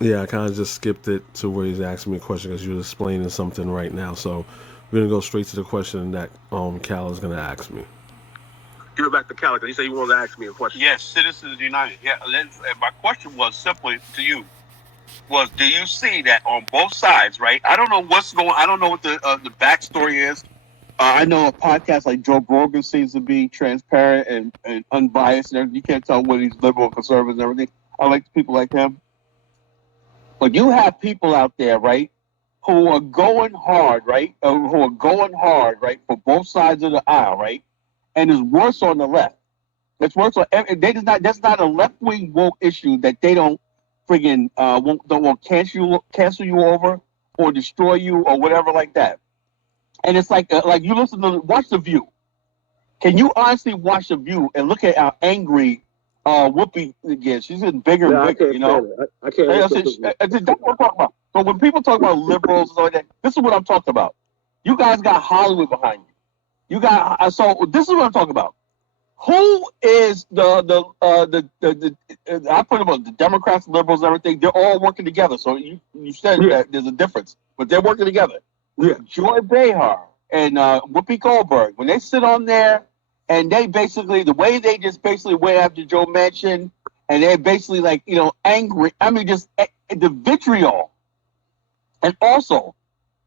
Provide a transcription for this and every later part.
Yeah, I kind of just skipped it to where he's asking me a question because you're explaining something right now. So we're gonna go straight to the question that Cal is gonna ask me. Give it back to Calico. You said you wanted to ask me a question. Yes, Citizens United. Yeah, my question was simply to you was, do you see that on both sides, right? I don't know what's going. I don't know what the backstory is. I know a podcast like Joe Rogan seems to be transparent and unbiased, and you can't tell whether he's liberal or conservative and everything. I like people like him, but you have people out there, right, who are going hard, right, right, for both sides of the aisle, right, and it's worse on the left. It's worse on. They does not. That's not a left wing woke issue that they don't friggin' don't want cancel you over or destroy you or whatever like that. And it's like you listen to watch the View. Can you honestly watch the View and look at how angry Whoopi gets? She's getting bigger and bigger. You know. I can't. That's what I'm talking about. So when people talk about liberals and stuff like that, this is what I'm talking about. You guys got Hollywood behind you. You got so this is what I'm talking about. Who is the I put about the Democrats, liberals, everything. They're all working together. So you said that there's a difference, but they're working together. Yeah. Joy Behar and Whoopi Goldberg, when they sit on there and they basically the way they just basically went after Joe Manchin, and they're basically like angry. I mean, just the vitriol, and also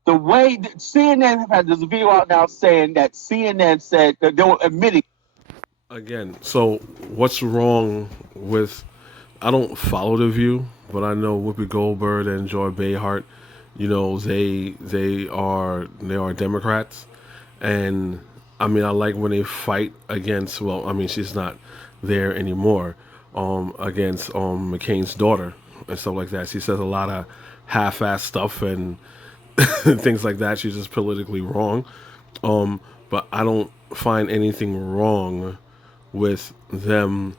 the way that CNN had this video out now saying that CNN said that they were admitting. Again, so what's wrong with? I don't follow the View, but I know Whoopi Goldberg and Joy Behar. They are Democrats, and I mean I like when they fight against. Well, I mean she's not there anymore. Against McCain's daughter and stuff like that. She says a lot of half-ass stuff and things like that. She's just politically wrong. But I don't find anything wrong with them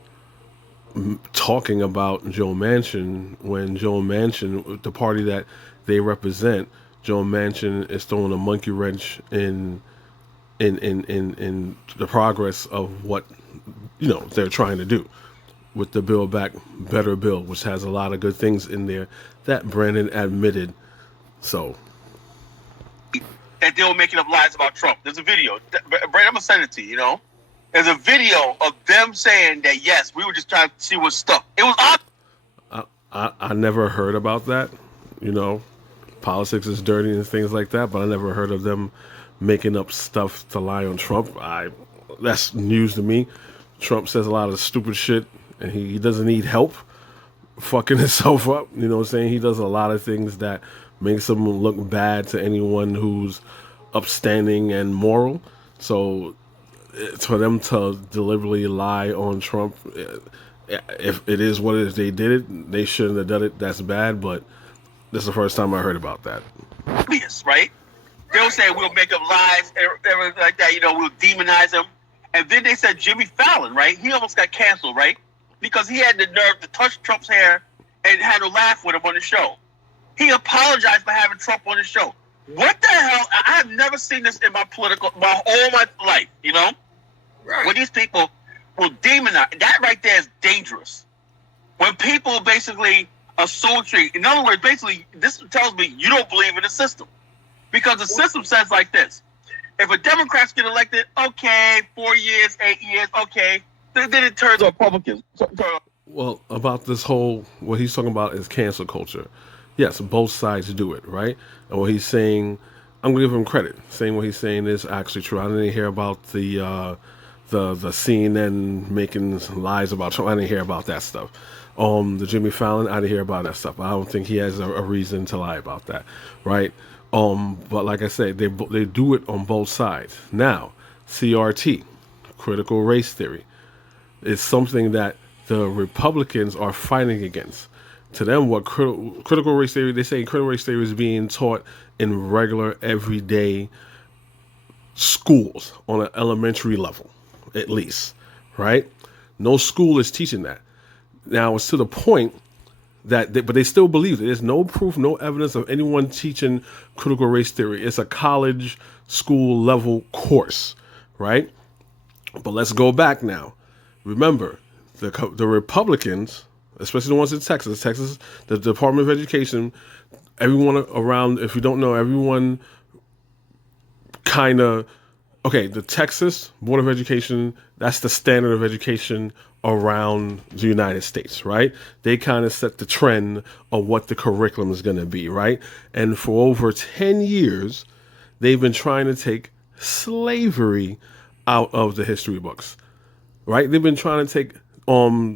talking about Joe Manchin when Joe Manchin, the party that they represent, Joe Manchin is throwing a monkey wrench in the progress of what they're trying to do with the Build Back Better bill, which has a lot of good things in there that Brandon admitted. So that they were making up lies about Trump. There's a video. Brandon, I'm gonna send it to you. There's a video of them saying that yes, we were just trying to see what stuff. It was I never heard about that. Politics is dirty and things like that, but I never heard of them making up stuff to lie on Trump. That's news to me. Trump says a lot of stupid shit, and he doesn't need help fucking himself up. You know what I'm saying? He does a lot of things that makes him look bad to anyone who's upstanding and moral. So for them to deliberately lie on Trump, if it is what it is, they did it. They shouldn't have done it. That's bad. But this is the first time I heard about that. Yes, right. They'll say we'll make up lies, everything like that. We'll demonize him. And then they said Jimmy Fallon, right? He almost got canceled, right? Because he had the nerve to touch Trump's hair and had a laugh with him on the show. He apologized for having Trump on the show. What the hell? I have never seen this in my all my life, Right. When these people will demonize, that right there is dangerous. When people basically associate, in other words, basically, this tells me you don't believe in the system. Because the system says like this. If a Democrats get elected, okay, 4 years, 8 years, okay, then it turns Republicans. Well, about this whole, what he's talking about is cancel culture. Yes, both sides do it, right? And what he's saying, I'm gonna give him credit. Saying what he's saying is actually true. I didn't hear about the CNN making lies about Trump. I didn't hear about that stuff. The Jimmy Fallon, I didn't hear about that stuff. I don't think he has a reason to lie about that, right? But like I said, they do it on both sides. Now, CRT, critical race theory, is something that the Republicans are fighting against. To them, what critical race theory, they say critical race theory is being taught in regular, everyday schools on an elementary level, at least, right? No school is teaching that. Now, it's to the point but they still believe it. There's no proof, no evidence of anyone teaching critical race theory. It's a college, school level course, right? But let's go back now. Remember, the Republicans, especially the ones in Texas. Texas, the Department of Education, everyone around, if you don't know, everyone kind of, okay, the Texas Board of Education, that's the standard of education around the United States, right? They kind of set the trend of what the curriculum is going to be, right? And for over 10 years, they've been trying to take slavery out of the history books, right? They've been trying to take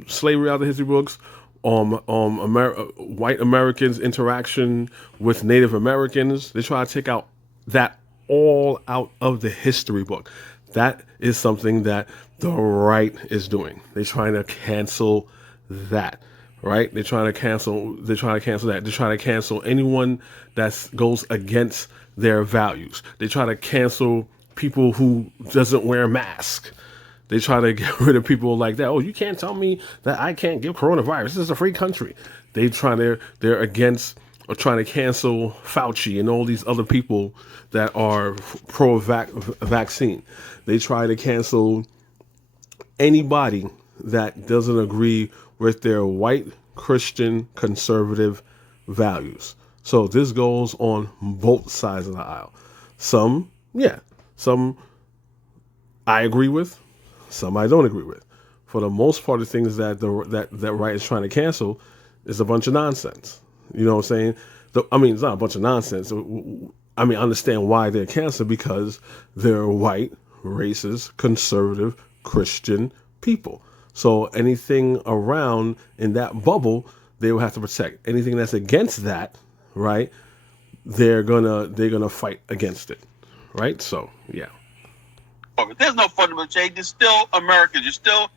slavery out of the history books, white Americans' interaction with Native Americans. They try to take out that all out of the history book. That is something that the right is doing. They're trying to cancel that, right? They're trying to cancel. They're trying to cancel that. They're trying to cancel anyone that goes against their values. They try to cancel people who doesn't wear a mask. They try to get rid of people like that. Oh, you can't tell me that I can't give coronavirus. This is a free country. They're against or trying to cancel Fauci and all these other people that are pro-vaccine. They try to cancel anybody that doesn't agree with their white Christian conservative values. So this goes on both sides of the aisle. Some I agree with, some I don't agree with. For the most part, the things that that right is trying to cancel is a bunch of nonsense. You know what I'm saying? It's not a bunch of nonsense. I understand why they're canceled, because they're white, racist, conservative, Christian people. So anything around in that bubble, they will have to protect. Anything that's against that, right? They're gonna fight against it, right? So yeah. There's no fundamental change. There's still America. There's still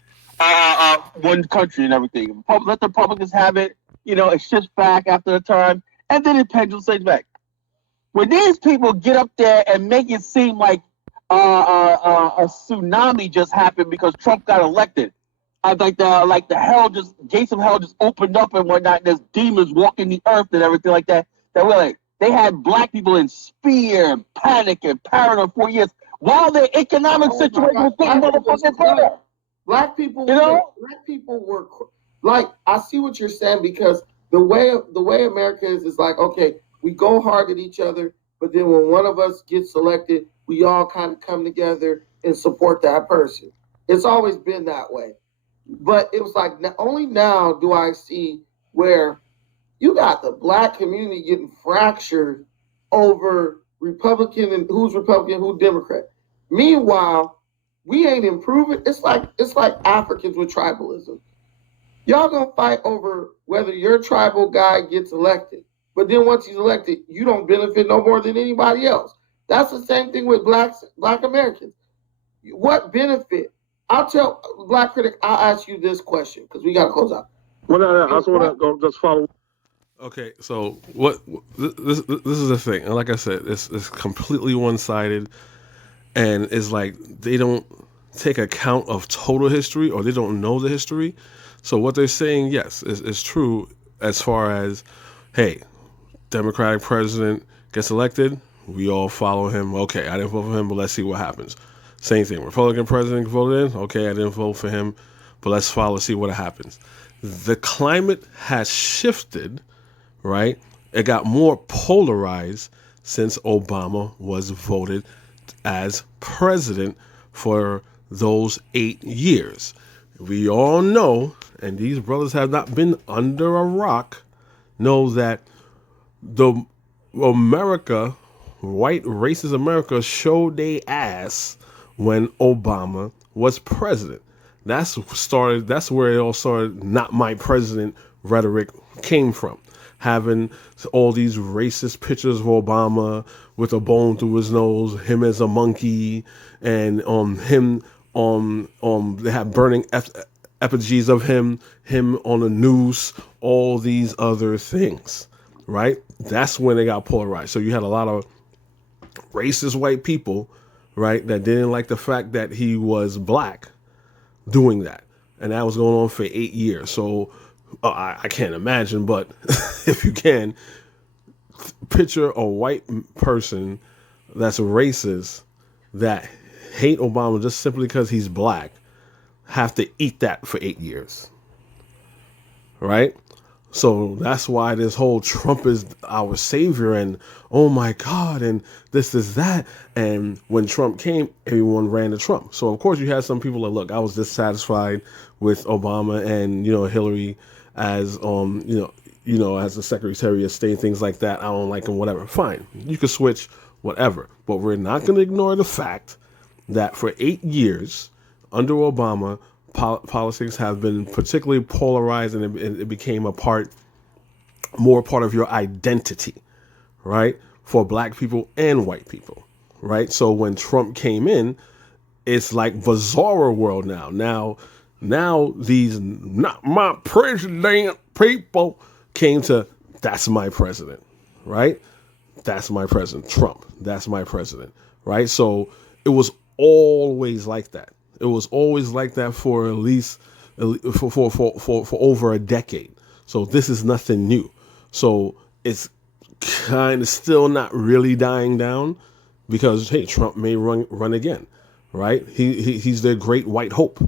one country and everything. Let the Republicans have it. It shifts back after a time, and then it pendulum swings back. When these people get up there and make it seem like a tsunami just happened because Trump got elected, like the gates of hell just opened up and whatnot. And there's demons walking the earth and everything like that. That were like, they had black people in fear, panic, and paranoia for years, while the economic situation was getting motherfucking better. Black people were like, I see what you're saying, because the way America is like, okay, we go hard at each other, but then when one of us gets elected, we all kind of come together and support that person. It's always been that way. But it was like, only now do I see where you got the black community getting fractured over Republican and who's Republican, who's Democrat. Meanwhile, we ain't improving. It's like Africans with tribalism. Y'all gonna fight over whether your tribal guy gets elected, but then once he's elected, you don't benefit no more than anybody else. That's the same thing with black Americans. What benefit? I'll tell Black Critic. I'll ask you this question because we gotta close out. Well, I just want to go just follow. Okay, so this is the thing, and like I said, it's completely one-sided, and it's like they don't take account of total history, or they don't know the history. So what they're saying, yes, is true as far as, hey, Democratic president gets elected, we all follow him. Okay, I didn't vote for him, but let's see what happens. Same thing, Republican president voted in. Okay, I didn't vote for him, but let's see what happens. The climate has shifted, right? It got more polarized since Obama was voted as president for those 8 years. We all know, and these brothers have not been under a rock, know that the America, white racist America, showed they ass when Obama was president. That's where it all started. Not my president rhetoric came from. Having all these racist pictures of Obama with a bone through his nose, him as a monkey, and him they have burning effigies of him on a noose, all these other things, right? That's when they got polarized. So you had a lot of racist white people, right, that didn't like the fact that he was black doing that. And that was going on for 8 years. So I can't imagine, but if you can, picture a white person that's racist that hate Obama just simply because he's black, have to eat that for 8 years. right? So that's why this whole Trump is our savior and oh my God and this is that. And when Trump came, everyone ran to Trump. So of course you had some people that look, I was dissatisfied with Obama and Hillary as as the Secretary of State, things like that. I don't like them, whatever. Fine, you could switch, whatever. But we're not going to ignore the fact that for 8 years under Obama, politics have been particularly polarized, and it became more part of your identity, right? For black people and white people, right? So when Trump came in, it's like bizarre world now. Now these not my president people came to that's my president, right? That's my president. Trump, that's my president, right? So it was always like that. It was always like that for at least for over a decade. So this is nothing new. So it's kind of still not really dying down because hey, Trump may run again, right? He's the great white hope.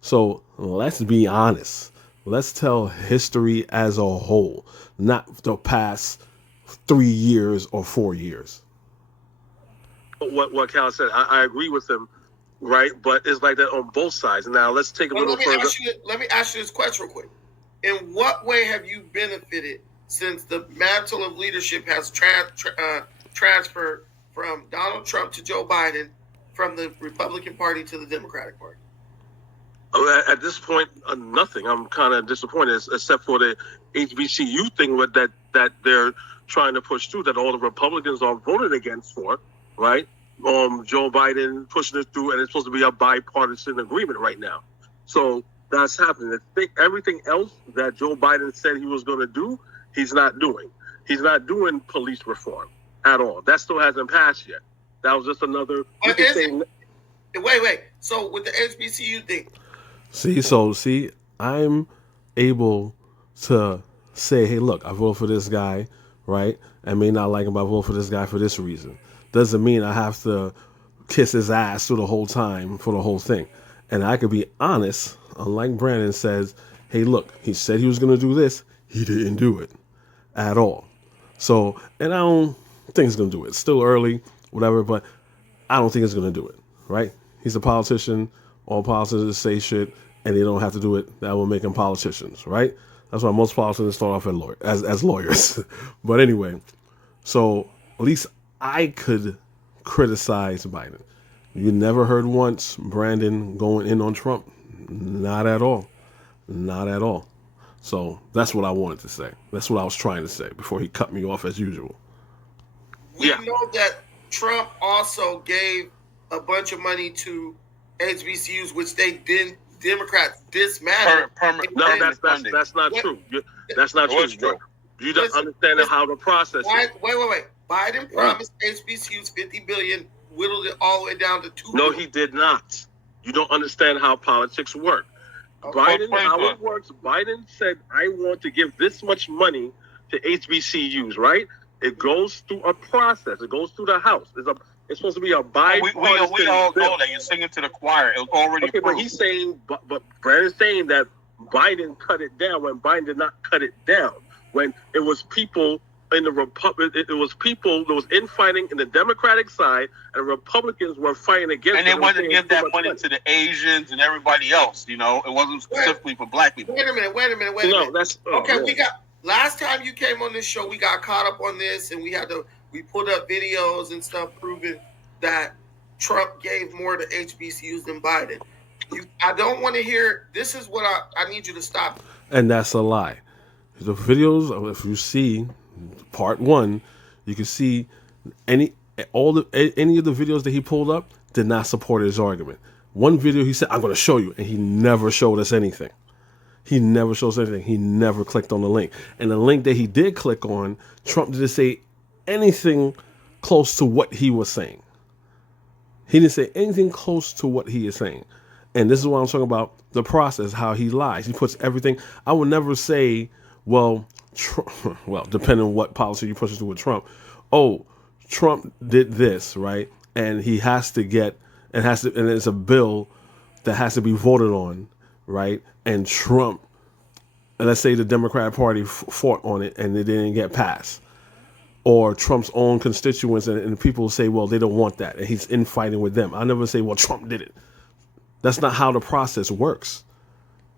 So let's be honest. Let's tell history as a whole, not the past 3 years or 4 years. What Cal said, I agree with him, right? But it's like that on both sides. Now let's take a little further. Let me ask you this question real quick. In what way have you benefited since the mantle of leadership has transferred from Donald Trump to Joe Biden, from the Republican Party to the Democratic Party? At this point, nothing. I'm kind of disappointed, except for the HBCU thing that they're trying to push through, that all the Republicans are voted against for, right? Joe Biden pushing it through, and it's supposed to be a bipartisan agreement right now. So that's happening. Everything else that Joe Biden said he was going to do, he's not doing. He's not doing police reform at all. That still hasn't passed yet. That was just another. Wait. So with the HBCU thing. See, I'm able to say, hey, look, I vote for this guy, right? I may not like him, but I vote for this guy for this reason. Doesn't mean I have to kiss his ass through the whole time for the whole thing. And I could be honest, unlike Brandon says, hey, look, he said he was going to do this. He didn't do it at all. So, and I don't think he's going to do it. It's still early, whatever, but I don't think he's going to do it, right? He's a politician. All politicians say shit, and they don't have to do it. That will make them politicians, right? That's why most politicians start off as lawyers. But anyway, so at least I could criticize Biden. You never heard once Brandon going in on Trump. Not at all. Not at all. So that's what I wanted to say. That's what I was trying to say before he cut me off as usual. We know that Trump also gave a bunch of money to HBCUs, which Democrats dismantled. No, that's not true. That's not true. You don't understand how the process is. Wait. Biden promised HBCUs $50 billion, whittled it all the way down to $2 billion. No, he did not. You don't understand how politics work. Okay. How it works, Biden said, I want to give this much money to HBCUs, right? It goes through a process. It goes through the House. It's supposed to be a bipartisan we all know that. You're singing to the choir. It was already approved. But he's saying, but Brandon's saying that Biden cut it down when Biden did not cut it down. When it was people in the Republic, it was people that was infighting in the Democratic side, and Republicans were fighting against. And they wanted to give that money to the Asians and everybody else. It wasn't specifically for black people. Wait a minute. No, that's okay. Yeah. We got last time you came on this show, we got caught up on this, and we put up videos and stuff proving that Trump gave more to HBCUs than Biden. I don't want to hear. This is what I need you to stop. And that's a lie. The videos, if you see part 1, you can see any of the videos that he pulled up did not support his argument. One video he said, I'm going to show you, and he never showed us anything. He never shows anything. He never clicked on the link. And the link that he did click on, Trump didn't say anything close to what he was saying. He didn't say anything close to what he is saying. And this is what I'm talking about, the process, how he lies. He puts everything. I would never say, well, depending on what policy you push through with Trump. Oh, Trump did this, right? And he has to get, and it's a bill that has to be voted on, right? And Trump and let's say the Democratic Party fought on it and it didn't get passed, or Trump's own constituents and people say, well, they don't want that, and he's infighting with them. I never say, well, Trump did it. That's not how the process works.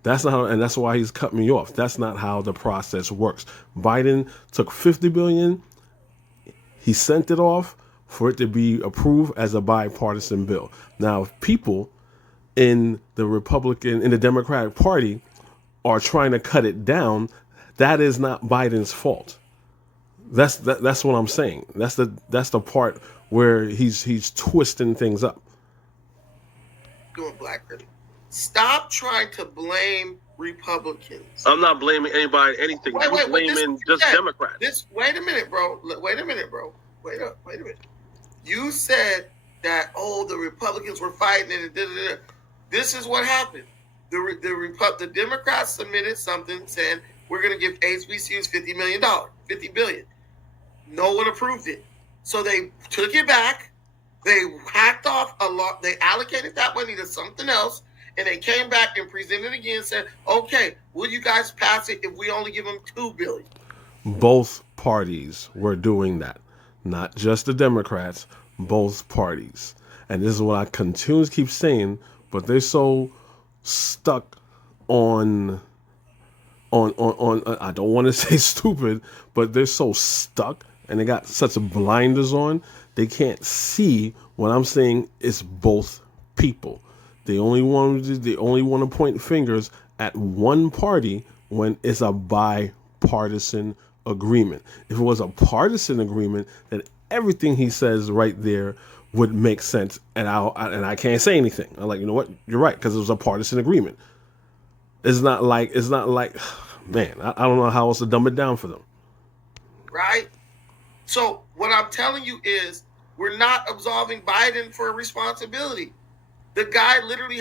That's not how, and that's why he's cut me off. That's not how the process works. Biden took $50 billion. He sent it off for it to be approved as a bipartisan bill. Now, if people in the Democratic Party are trying to cut it down, that is not Biden's fault. That's what I'm saying. That's the part where he's twisting things up. Doing Blackberry. Stop trying to blame Republicans. I'm not blaming anybody, anything. You're blaming just Democrats. Wait a minute, bro. Wait a minute. You said that, the Republicans were fighting and da-da-da. This is what happened. The Democrats submitted something saying we're going to give HBCUs $50 billion. No one approved it. So they took it back. They hacked off a lot. They allocated that money to something else. And they came back and presented again and said, okay, will you guys pass it if we only give them $2 billion? Both parties were doing that. Not just the Democrats, both parties. And this is what I continue to keep saying, but they're so stuck on I don't want to say stupid, but they're so stuck and they got such blinders on, they can't see what I'm saying is both people. They only want to point fingers at one party when it's a bipartisan agreement. If it was a partisan agreement, then everything he says right there would make sense, and I can't say anything. I'm like, you know what? You're right, because it was a partisan agreement. It's not like, man, I don't know how else to dumb it down for them. Right? So what I'm telling you is we're not absolving Biden for responsibility. The guy literally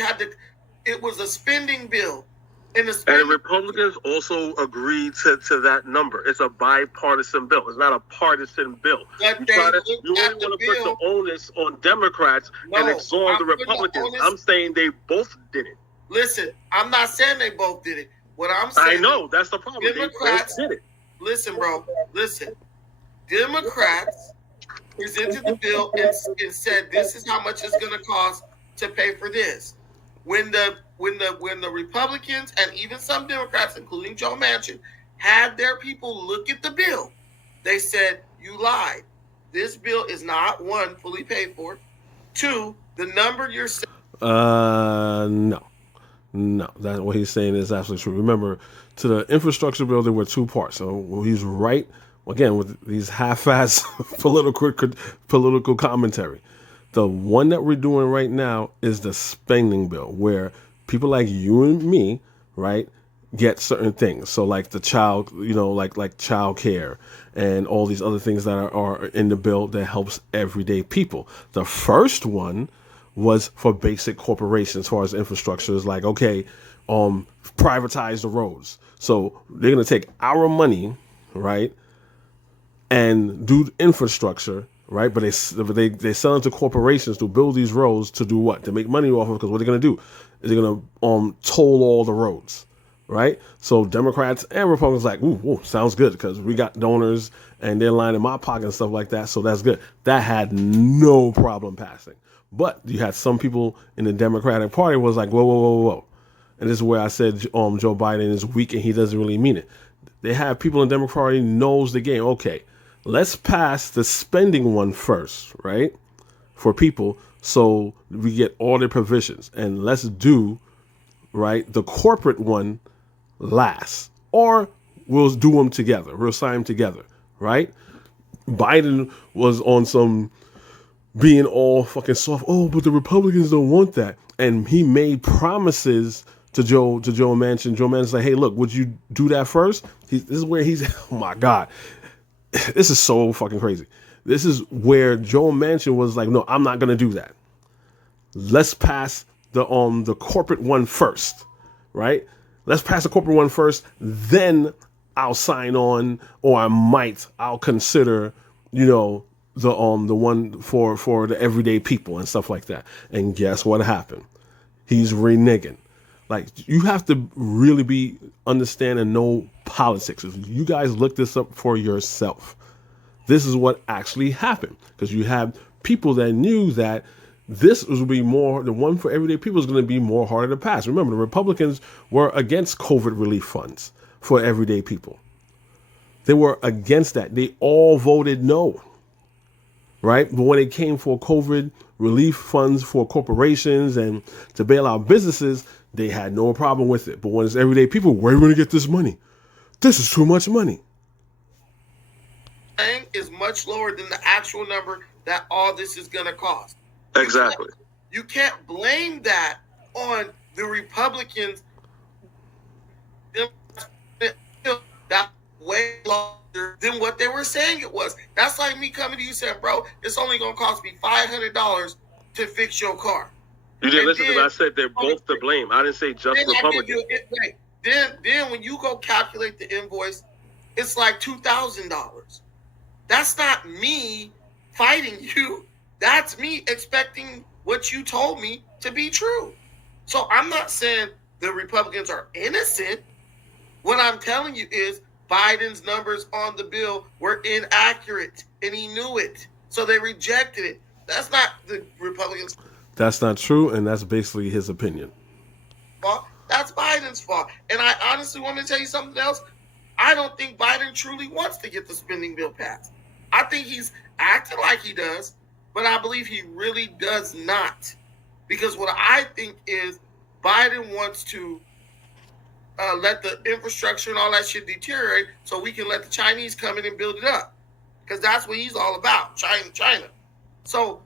it was a spending bill. And the Republicans also agreed to that number. It's a bipartisan bill. It's not a partisan bill. You only want to put the onus on Democrats and exalt the Republicans. I'm saying they both did it. Listen, I'm not saying they both did it. What I'm saying, I know that's the problem. Democrats they both did it. Listen, bro. Listen. Democrats presented the bill and said this is how much it's going to cost to pay for this. When the Republicans and even some Democrats, including Joe Manchin, had their people look at the bill, they said, you lied. This bill is not, one, fully paid for. Two, the number you're saying. No. That's what he's saying is absolutely true. Remember, to the infrastructure bill, there were two parts. So he's right, again, with these half-ass political commentary. The one that we're doing right now is the spending bill, where people like you and me, right, get certain things. So like the child, like child care and all these other things that are in the bill that helps everyday people. The first one was for basic corporations as far as infrastructure. Is like, okay, privatize the roads. So they're going to take our money, right, and do infrastructure, right? But they sell it to corporations to build these roads to do what? To make money off of, because what they're going to do is they're going to toll all the roads, right? So Democrats and Republicans like, ooh, sounds good, because we got donors and they're lining my pocket and stuff like that, so that's good. That had no problem passing. But you had some people in the Democratic Party was like, whoa. And this is where I said Joe Biden is weak and he doesn't really mean it. They have people in the Democratic Party knows the game. Okay, let's pass the spending one first, right, for people, so we get all the provisions. And let's do, right, the corporate one last. Or we'll do them together. We'll sign them together, right? Biden was on some being all fucking soft. Oh, but the Republicans don't want that. And he made promises to Joe Manchin. Joe Manchin's like, hey, look, would you do that first? This is where he's, oh my God. This is so fucking crazy. This is where Joe Manchin was like, no, I'm not going to do that. Let's pass the corporate one first, right? Let's pass the corporate one first. Then I'll sign on, or I'll consider, the one for the everyday people and stuff like that. And guess what happened? He's reneging. Like, you have to really understand and know politics. If you guys look this up for yourself, this is what actually happened, because you have people that knew that this was be more, the one for everyday people is going to be more harder to pass. Remember, the Republicans were against COVID relief funds for everyday people. They were against that. They all voted no, right? But when it came for COVID relief funds for corporations and to bail out businesses, they had no problem with it. But when it's everyday people, where are we going to get this money? This is too much money. Is much lower than the actual number that all this is going to cost. Exactly. You can't blame that on the Republicans. That way larger than what they were saying it was. That's like me coming to you saying, bro, it's only going to cost me $500 to fix your car. You didn't listen to me. I said they're both to blame. I didn't say just Republicans. Then when you go calculate the invoice, it's like $2,000. That's not me fighting you. That's me expecting what you told me to be true. So I'm not saying the Republicans are innocent. What I'm telling you is Biden's numbers on the bill were inaccurate, and he knew it. So they rejected it. That's not the Republicans' That's not true, and that's basically his opinion. fault. That's Biden's fault. And I honestly want to tell you something else. I don't think Biden truly wants to get the spending bill passed. I think he's acting like he does, but I believe he really does not. Because what I think is Biden wants to let the infrastructure and all that shit deteriorate so we can let the Chinese come in and build it up. Because that's what he's all about, China. So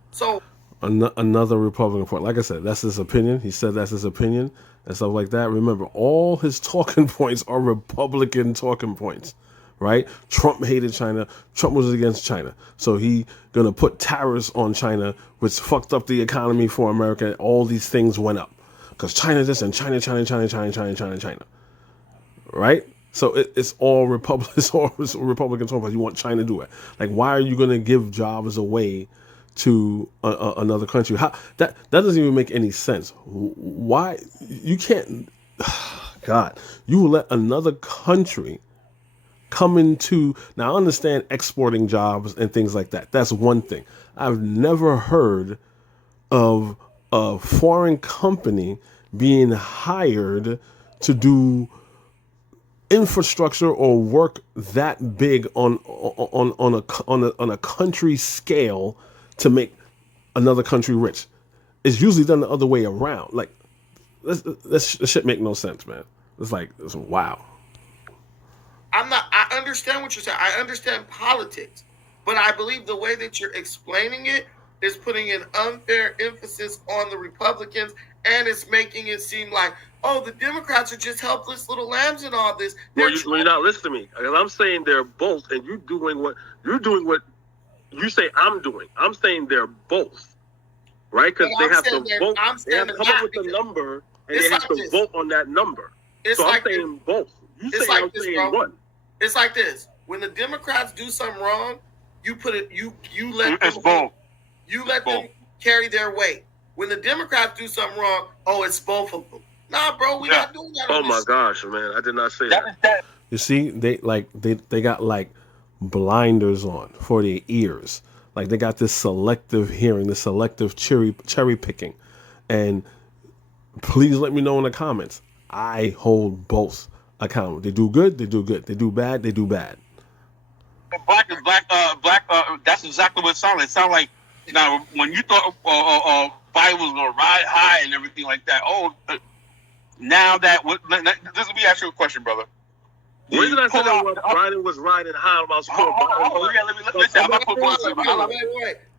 another Republican point. Like I said, that's his opinion. He said that's his opinion and stuff like that. Remember, all his talking points are Republican talking points. Right? Trump hated China. Trump was against China. So he gonna put tariffs on China, which fucked up the economy for America. All these things went up because China this and China. Right? So it's all Republicans talking about. You want China to do it? Like, why are you gonna give jobs away to another country? How that doesn't even make any sense. Why you can't? God, you will let another country come into, now I understand exporting jobs and things like that. That's one thing. I've never heard of a foreign company being hired to do infrastructure or work that big on a country scale to make another country rich. It's usually done the other way around. Like, this shit make no sense, man. It's wow. I understand what you're saying. I understand politics, but I believe the way that you're explaining it is putting an unfair emphasis on the Republicans, and it's making it seem like, oh, the Democrats are just helpless little lambs in all this. Well, you're not listening to me. Because I'm saying they're both, and you're doing what you say I'm doing. I'm saying they're both, right? Because they have to vote. They have to come up with a number, and they have to vote on that number. So I'm saying both. You say I'm saying one. It's like this. When the Democrats do something wrong, you put it. You let it's them. Both. You let them carry their weight. When the Democrats do something wrong, oh, it's both of them. Nah, bro, we're not doing that. Oh my gosh, man! I did not say that. You see, they got like blinders on for their ears. Like, they got this selective hearing, this selective cherry picking. And please let me know in the comments. I hold both accountable. They do good, they do good. They do bad, they do bad. Black is black. That's exactly what it sounded like. It sounded like, now, when you thought Biden was going to ride high and everything like that. Now that let me ask you a question, brother. When did I say that Biden was riding high about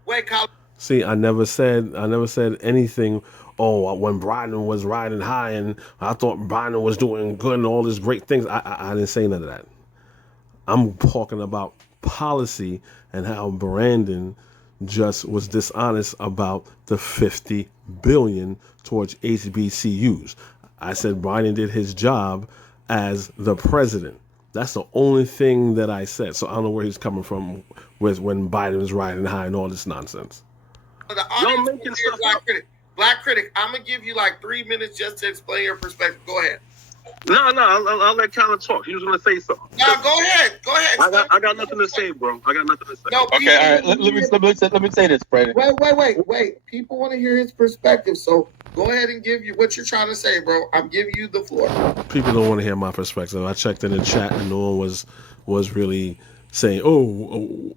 Wait, Colin. See, I never said anything. Oh, when Biden was riding high and I thought Biden was doing good and all these great things. I didn't say none of that. I'm talking about policy and how Brandon just was dishonest about the $50 billion towards HBCUs. I said Biden did his job as the president. That's the only thing that I said. So I don't know where he's coming from with when Biden was riding high and all this nonsense. The audience, Black Critic, I'm gonna give you like 3 minutes just to explain your perspective. Go ahead. No, I'll let Colin talk. He was gonna say something. No, go ahead. I got nothing to say, bro. I got nothing to say. No, Okay, all right. Let me say this, Brandon. Wait. People want to hear his perspective, so go ahead and give you what you're trying to say, bro. I'm giving you the floor. People don't want to hear my perspective. I checked in the chat and no one was really saying, oh,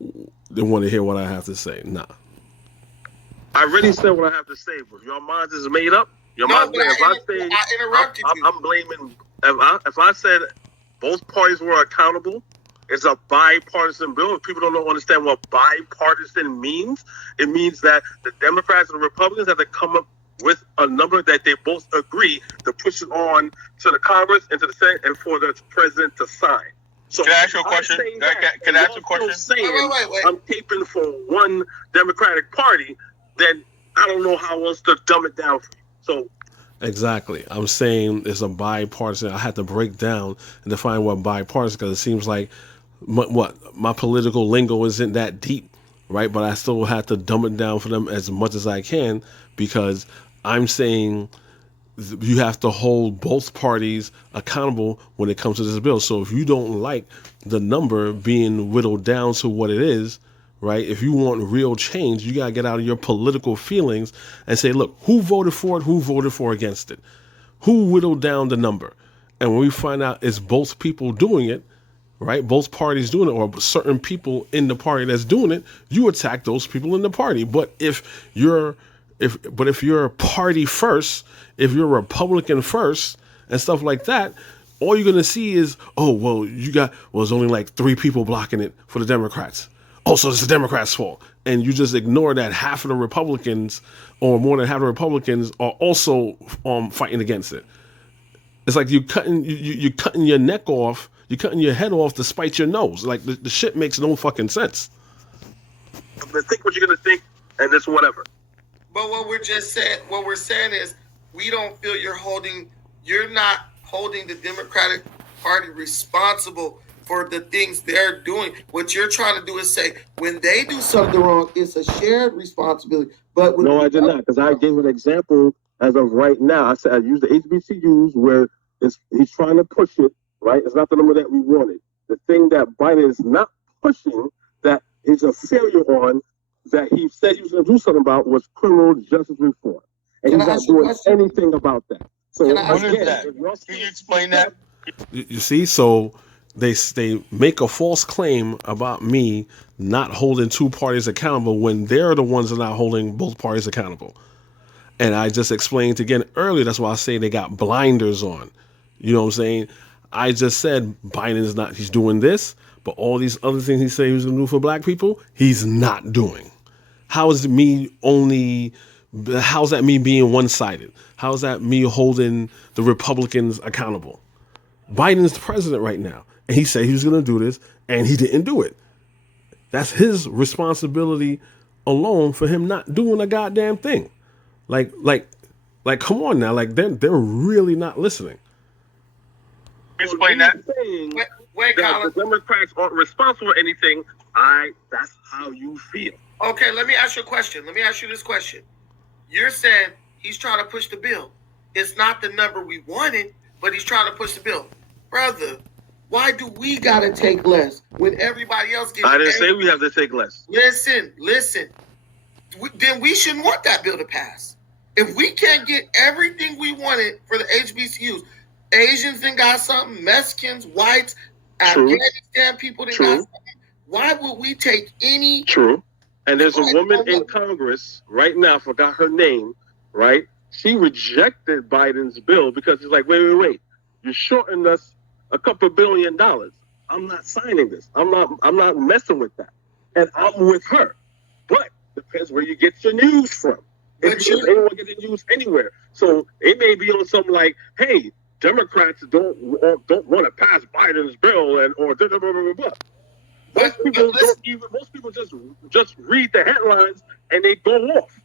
they want to hear what I have to say. Nah. I already said what I have to say, bro. Your mind is made up. Your mind. I interrupted you. I'm blaming. If I said both parties were accountable, it's a bipartisan bill. If people don't understand what bipartisan means, it means that the Democrats and the Republicans have to come up with a number that they both agree to push it on to the Congress and to the Senate and for the president to sign. So can I ask you a question? Can I ask you a question? Wait. I'm taping for one Democratic Party, then I don't know how else to dumb it down for you. So exactly. I'm saying it's a bipartisan. I had to break down and define what bipartisan, because it seems like my political lingo isn't that deep, right? But I still had to dumb it down for them as much as I can, because I'm saying you have to hold both parties accountable when it comes to this bill. So if you don't like the number being whittled down to what it is, right? If you want real change, you got to get out of your political feelings and say, look, who voted for it? Who voted for against it? Who whittled down the number? And when we find out it's both people doing it, right? Both parties doing it, or certain people in the party that's doing it, you attack those people in the party. But if you're party first, if you're Republican first and stuff like that, all you're going to see is, oh, well, it's only like 3 people blocking it for the Democrats. Oh, so it's the Democrats' fault. And you just ignore that half of the Republicans, or more than half of the Republicans, are also fighting against it. It's like you're cutting your neck off, you're cutting your head off to spite your nose. Like the shit makes no fucking sense. But think what you're going to think, and it's whatever. But what we're saying is, we don't feel you're not holding the Democratic Party responsible for the things they're doing. What you're trying to do is say, when they do something wrong, it's a shared responsibility. But no, I did not, because I gave an example as of right now. I said I used the HBCUs where he's trying to push it, right? It's not the number that we wanted. The thing that Biden is not pushing, that is a failure on, that he said he was going to do something about, was criminal justice reform. And he's not doing anything about that. So what is that? Can you explain that? You see, so they make a false claim about me not holding 2 parties accountable when they're the ones that are not holding both parties accountable. And I just explained again earlier, that's why I say they got blinders on. You know what I'm saying? I just said Biden he's doing this, but all these other things he said he was going to do for black people, he's not doing. How's that me being one-sided? How's that me holding the Republicans accountable? Biden's the president right now, and he said he was going to do this, and he didn't do it. That's his responsibility alone for him not doing a goddamn thing. Like, come on now. Like, they're really not listening. Explain that. Wait, Colin. The Democrats aren't responsible for anything. That's how you feel. Okay, let me ask you a question. Let me ask you this question. You're saying he's trying to push the bill. It's not the number we wanted, but he's trying to push the bill. Brother, why do we got to take less when everybody else gets... I didn't say we have to take less. Listen. Then we shouldn't want that bill to pass. If we can't get everything we wanted for the HBCUs, Asians then got something, Mexicans, whites, Afghanistan people that got something, why would we take any... True. And there's a woman in Congress right now, I forgot her name, right? She rejected Biden's bill because she's like, wait. You're shorting us a couple $1 billion. I'm not signing this. I'm not messing with that. And I'm with her. But depends where you get your news from. If anyone get the news anywhere. So it may be on something like, hey, Democrats don't want to pass Biden's bill or blah, blah, blah, blah, blah. Most people just read the headlines and they go off.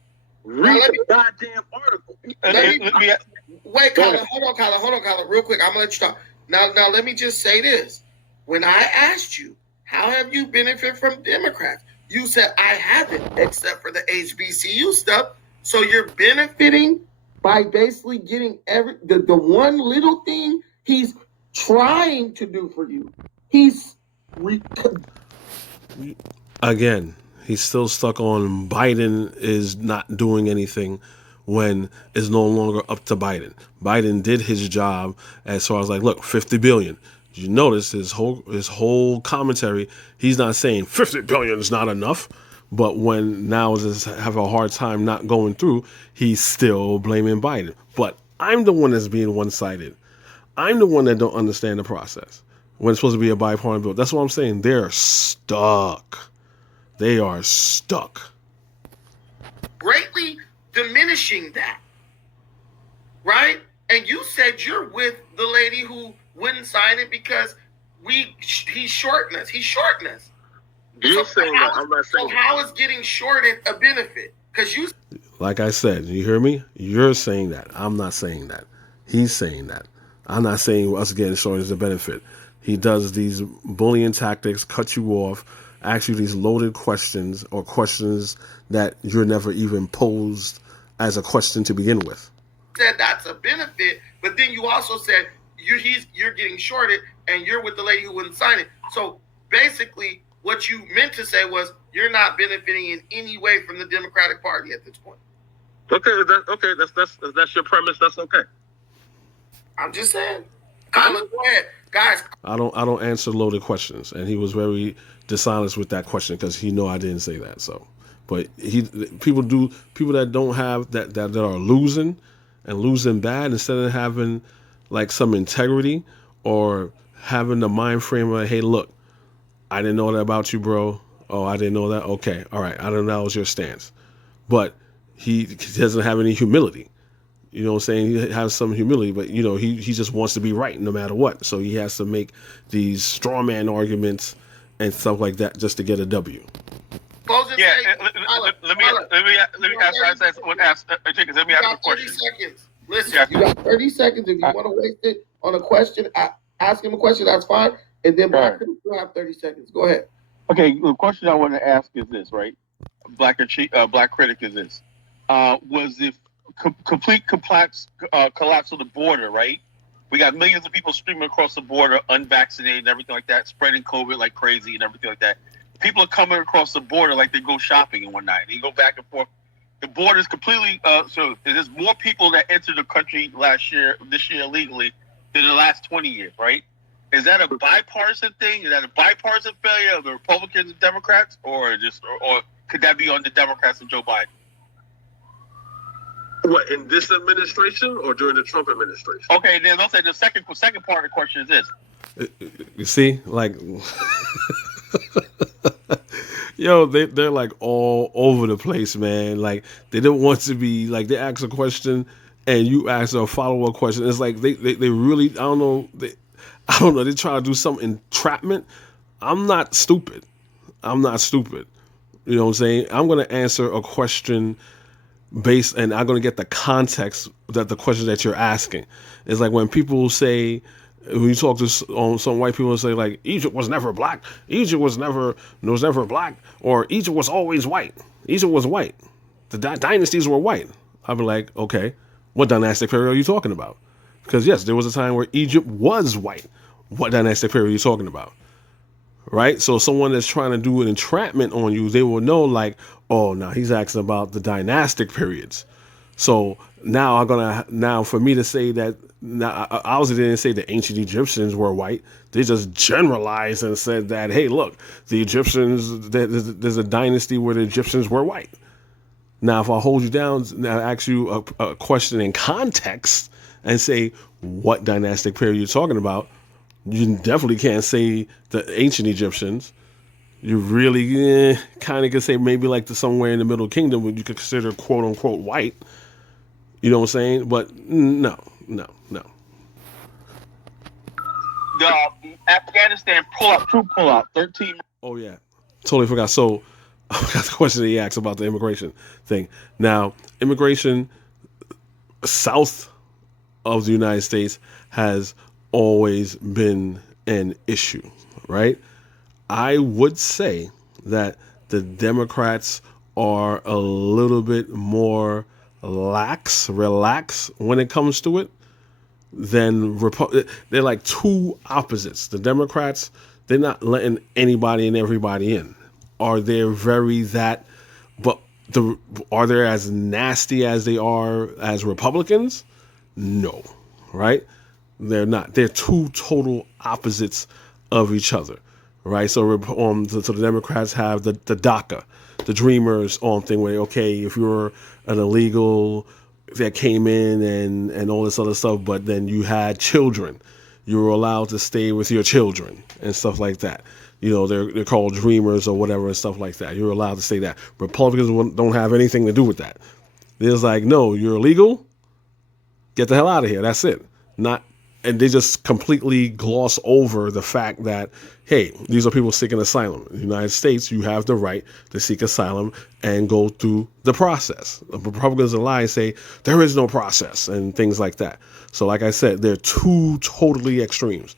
Read the goddamn article. Wait, Colin, hold on, Colin, real quick. I'm gonna let you talk. Now, let me just say this. When I asked you, how have you benefited from Democrats? You said I haven't, except for the HBCU stuff. So you're benefiting by basically getting the one little thing he's trying to do for you. Again, he's still stuck on Biden is not doing anything when it's no longer up to Biden. Biden did his job as far as like, look, 50 billion. You notice his whole commentary, he's not saying 50 billion is not enough. But when now is have a hard time not going through, he's still blaming Biden. But I'm the one that's being one-sided. I'm the one that don't understand the process when it's supposed to be a bipartisan bill. That's what I'm saying. They're stuck. They are stuck. Greatly diminishing that, right? And you said you're with the lady who wouldn't sign it because he's shorting us. He's shorting us. You're saying that. I'm not saying. So how is getting shorted a benefit? Because you, like I said, you hear me? You're saying that. I'm not saying that. He's saying that. I'm not saying us getting shorted is a benefit. He does these bullying tactics, cut you off, ask you these loaded questions or questions that you're never even posed as a question to begin with. said that's a benefit, but then you also said you're getting shorted and you're with the lady who wouldn't sign it. So basically, what you meant to say was you're not benefiting in any way from the Democratic Party at this point. Okay, that's your premise. That's okay. I'm just saying. Go ahead, guys. I don't answer loaded questions, and he was very dishonest with that question because he know I didn't say that. So, but people that don't have that are losing and losing bad instead of having like some integrity or having the mind frame of, hey, look, I didn't know that about you, bro. Oh, I didn't know that. Okay, all right, I don't know that was your stance, but he doesn't have any humility. You know what I'm saying? He has some humility, but you know, he just wants to be right no matter what. So he has to make these straw man arguments and stuff like that just to get a W. Yeah, let me ask a question. 30 seconds. Listen, you got 30 seconds. If you want to waste it on a question, ask him a question, that's fine. And then Black Critic will have 30 seconds. Go ahead. Okay, the question I want to ask is this, right? Black Critic is this. Was if complete collapse of the border, right? We got millions of people streaming across the border, unvaccinated and everything like that, spreading COVID like crazy and everything like that. People are coming across the border like they go shopping and whatnot. They go back and forth. The border is completely so there's more people that entered the country this year illegally than the last 20 years, right? Is that a bipartisan thing? Is that a bipartisan failure of the Republicans and Democrats, or could that be on the Democrats and Joe Biden? What, in this administration or during the Trump administration? Okay, then I'll say the second part of the question is this. You see, like, yo, they're like all over the place, man. Like, they don't want to be, like, they ask a question and you ask a follow-up question. It's like they really, I don't know, they try to do some entrapment. I'm not stupid. You know what I'm saying? I'm going to answer a question based, and I'm going to get the context that the question that you're asking. It's like when people say, when you talk to some white people, say like, Egypt was never black, Egypt was never black, or Egypt was always white. Egypt was white. The dynasties were white. I'd be like, okay, what dynastic period are you talking about? Because yes, there was a time where Egypt was white. What dynastic period are you talking about? Right? So someone that's trying to do an entrapment on you, they will know like, oh, now he's asking about the dynastic periods. So now for me to say that, now I also didn't say the ancient Egyptians were white. They just generalized and said that, hey, look, the Egyptians, there's a dynasty where the Egyptians were white. Now, if I hold you down, now ask you a question in context and say what dynastic period you're talking about, you definitely can't say the ancient Egyptians. You really kind of can say maybe like somewhere in the Middle Kingdom when you could consider quote unquote white. You know what I'm saying? But no. The Afghanistan troop pull out, 13. Oh yeah, totally forgot. So I forgot the question that he asked about the immigration thing. Now, immigration south of the United States has always been an issue, right? I would say that the Democrats are a little bit more relax when it comes to it, then they're like two opposites. The Democrats, they're not letting anybody and everybody in. Are they very that? But are they as nasty as they are as Republicans? No, right? They're not. They're two total opposites of each other, right? So, so the Democrats have the DACA, the Dreamers thing where, okay, if you're an illegal that came in and all this other stuff, but then you had children, you were allowed to stay with your children and stuff like that. They're called Dreamers or whatever and stuff like that. You're allowed to say that. Republicans don't have anything to do with that. They're just like, no, you're illegal. Get the hell out of here. That's it. And they just completely gloss over the fact that, hey, these are people seeking asylum. In the United States, you have the right to seek asylum and go through the process. The Republicans lie and say there is no process and things like that. So like I said, they're two totally extremes.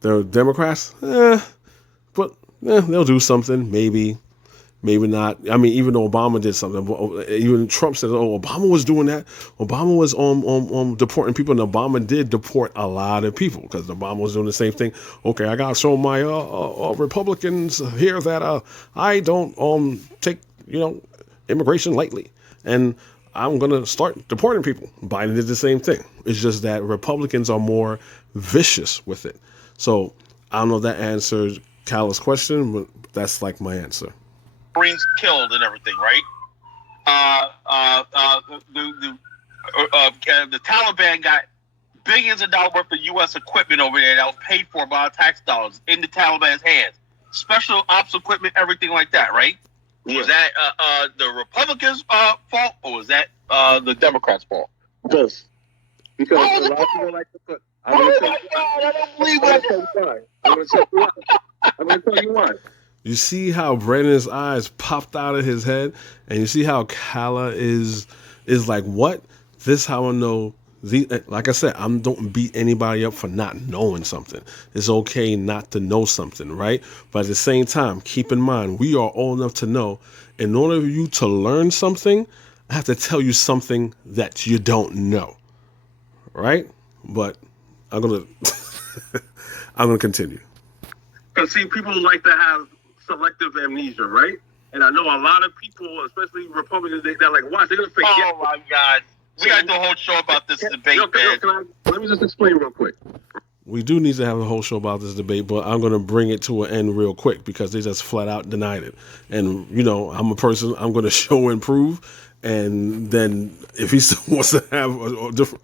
They're Democrats, but they'll do something, maybe not. I mean, even Obama did something. Even Trump said, "Oh, Obama was doing that. Obama was deporting people," and Obama did deport a lot of people because Obama was doing the same thing. Okay, I got to show my Republicans here that I don't take immigration lightly, and I'm gonna start deporting people. Biden did the same thing. It's just that Republicans are more vicious with it. So I don't know if that answers Kyle's question, but that's like my answer. Marines killed and everything, right? The Taliban got billions of dollars worth of U.S. equipment over there that was paid for by our tax dollars in the Taliban's hands. Special ops equipment, everything like that, right? Yeah. Was that the Republicans' fault, or was that the Democrats' fault? Both. Because a lot of people like to put. Oh my God! I don't believe it. I'm going to tell you why. You see how Brandon's eyes popped out of his head, and you see how Kala is like, what? This how I know. Like I said, I don't beat anybody up for not knowing something. It's okay not to know something, right? But at the same time, keep in mind, we are old enough to know, in order for you to learn something, I have to tell you something that you don't know, right? But I'm gonna continue. Because see, people like to have selective amnesia, right? And I know a lot of people, especially Republicans, they're like, watch, they're going to forget. Oh, my God. We got to do a whole show about this debate, man. Let me just explain real quick. We do need to have a whole show about this debate, but I'm going to bring it to an end real quick because they just flat out denied it. And, I'm a person, I'm going to show and prove. And then if he still wants to have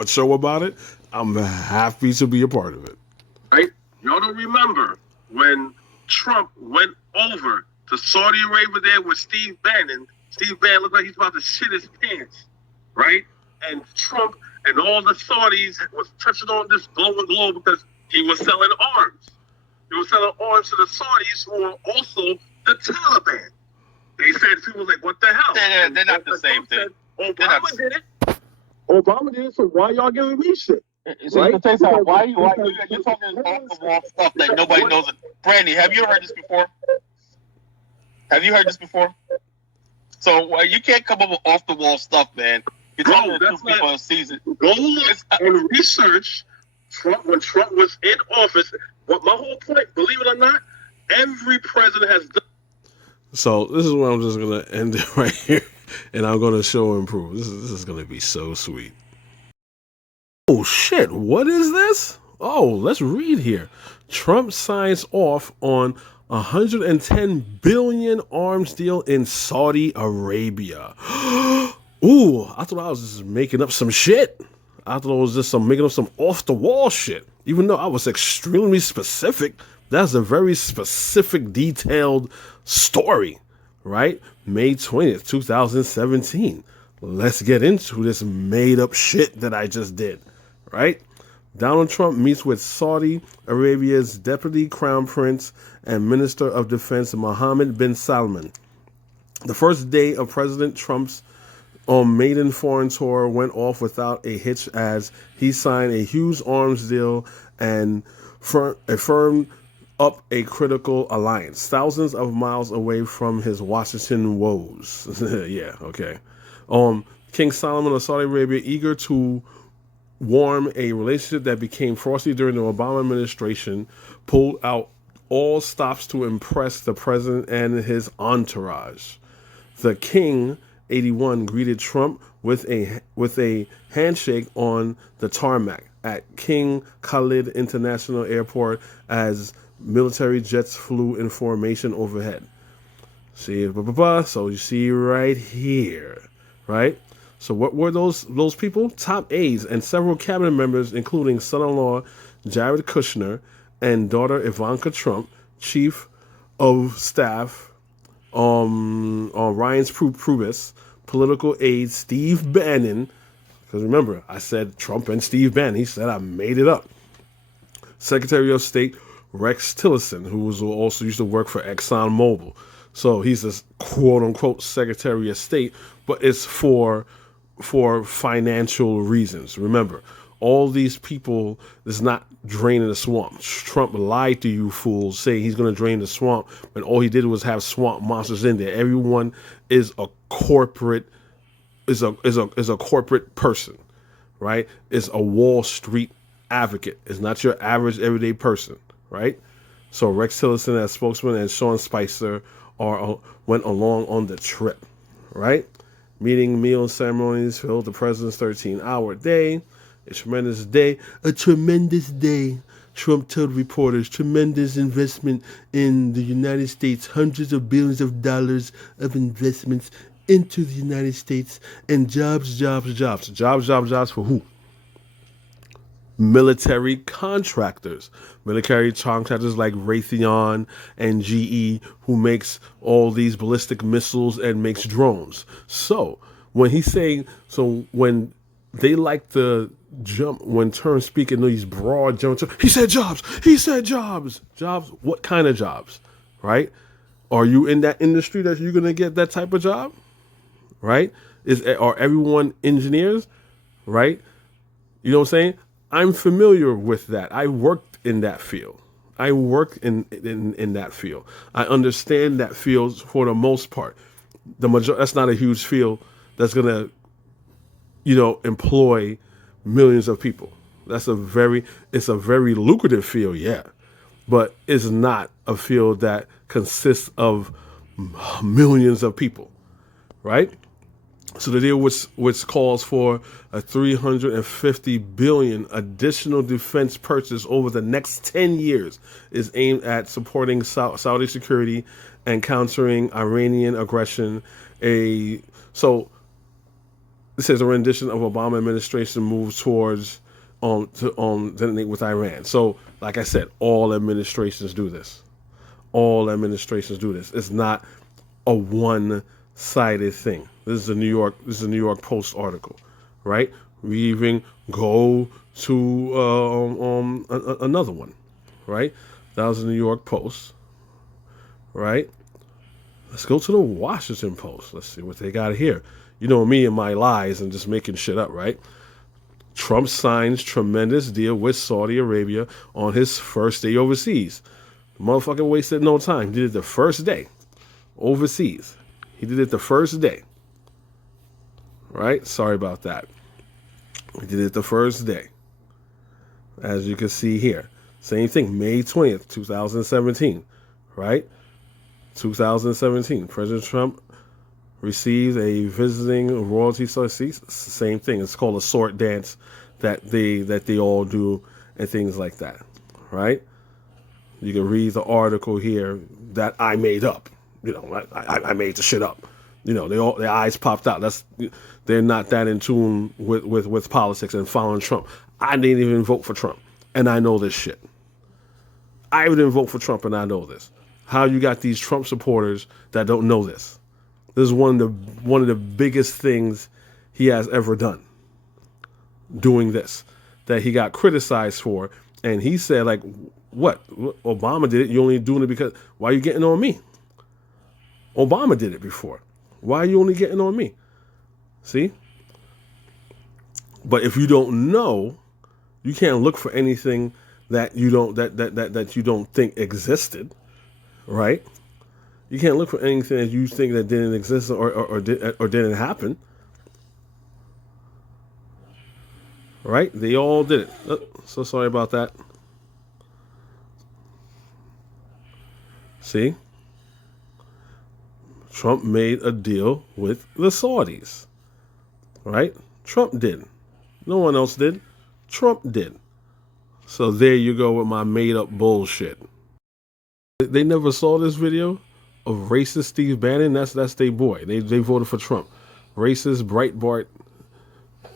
a show about it, I'm happy to be a part of it. Right? Y'all don't remember when Trump went over to Saudi Arabia there with Steve Bannon. Steve Bannon looked like he's about to shit his pants, right? And Trump and all the Saudis was touching on this global globe because he was selling arms. He was selling arms to the Saudis who were also the Taliban. They said, people were like, what the hell? They're not the same thing. Obama did it. Obama did it, so why y'all giving me shit? So right? You can say something. Why you're talking off the wall stuff that nobody knows? Brandy, have you heard this before? So you can't come up with off the wall stuff, man. You're talking to two people a season. Go look and research Trump when Trump was in office. But my whole point, believe it or not, every president has done. So this is where I'm just gonna end it right here, and I'm gonna show and prove. This is gonna be so sweet. Oh shit, what is this? Oh, let's read here. Trump signs off on $110 billion arms deal in Saudi Arabia. Ooh, I thought I was just making up some shit. I thought it was just making up some off-the-wall shit. Even though I was extremely specific, that's a very specific, detailed story, right? May 20th, 2017. Let's get into this made-up shit that I just did. Right? Donald Trump meets with Saudi Arabia's Deputy Crown Prince and Minister of Defense Mohammed bin Salman. The first day of President Trump's maiden foreign tour went off without a hitch as he signed a huge arms deal and affirmed up a critical alliance, thousands of miles away from his Washington woes. Yeah, okay. King Solomon of Saudi Arabia, eager to warm a relationship that became frosty during the Obama administration, pulled out all stops to impress the president and his entourage. The King, 81, greeted Trump with a handshake on the tarmac at King Khalid International Airport as military jets flew in formation overhead. See, so you see right here, right? So what were those people? Top aides and several cabinet members, including son-in-law Jared Kushner and daughter Ivanka Trump, chief of staff Reince Priebus, political aide Steve Bannon, because remember, I said Trump and Steve Bannon. He said I made it up. Secretary of State Rex Tillerson, who was also used to work for ExxonMobil. So he's a quote-unquote Secretary of State, but it's for financial reasons. Remember, all these people is not draining the swamp. Trump lied to you fools, saying he's going to drain the swamp, but all he did was have swamp monsters in there. Everyone is a corporate is a corporate person, right? It's a Wall Street advocate. It's not your average everyday person, right? So Rex Tillerson as spokesman and Sean Spicer went along on the trip, right? Meeting, meal ceremonies filled the president's 13-hour day. A tremendous day. A tremendous day. Trump told reporters, tremendous investment in the United States, hundreds of billions of dollars of investments into the United States, and jobs. Jobs for who? Military contractors. Military contractors like Raytheon and GE, who makes all these ballistic missiles and makes drones. So when he's saying, when they like to jump, when terms speaking these broad jumps, he said jobs. Jobs, what kind of jobs, right? Are you in that industry that you're going to get that type of job, right? Are everyone engineers, right? You know what I'm saying? I'm familiar with that. I worked in that field. I work in that field. I understand that field for the most part. That's not a huge field that's gonna, employ millions of people. It's a very lucrative field, yeah, but it's not a field that consists of millions of people, right? So the deal which calls for a $350 billion additional defense purchase over the next 10 years is aimed at supporting Saudi security and countering Iranian aggression. So this is a rendition of Obama administration moves towards detonate with Iran. So like I said, all administrations do this. It's not a one-sided thing. This is a New York Post article, right? We even go to another one, right? That was the New York Post, right? Let's go to the Washington Post. Let's see what they got here. You know me and my lies and just making shit up, right? Trump signs tremendous deal with Saudi Arabia on his first day overseas. The motherfucker wasted no time. Did it the first day overseas. He did it the first day. Right? Sorry about that. He did it the first day. As you can see here. Same thing, May 20th, 2017. Right? 2017. President Trump received a visiting royalty. Same thing. It's called a sword dance that they all do and things like that. Right? You can read the article here that I made up. I made the shit up. Their eyes popped out. They're not that in tune with politics and following Trump. I didn't even vote for Trump, and I know this shit. I didn't vote for Trump, and I know this. How you got these Trump supporters that don't know this? This is one of the biggest things he has ever done. Doing this, that he got criticized for, and he said, like, what? Obama did it. You only doing it because why are you getting on me? Obama did it before. Why are you only getting on me? See? But if you don't know, you can't look for anything that you don't that you don't think existed, right? You can't look for anything that you think that didn't exist or didn't happen. right? They all did it. So sorry about that. See, Trump made a deal with the Saudis, right? Trump did. No one else did. Trump did. So there you go with my made up bullshit. They never saw this video of racist Steve Bannon. That's their boy. They voted for Trump. Racist Breitbart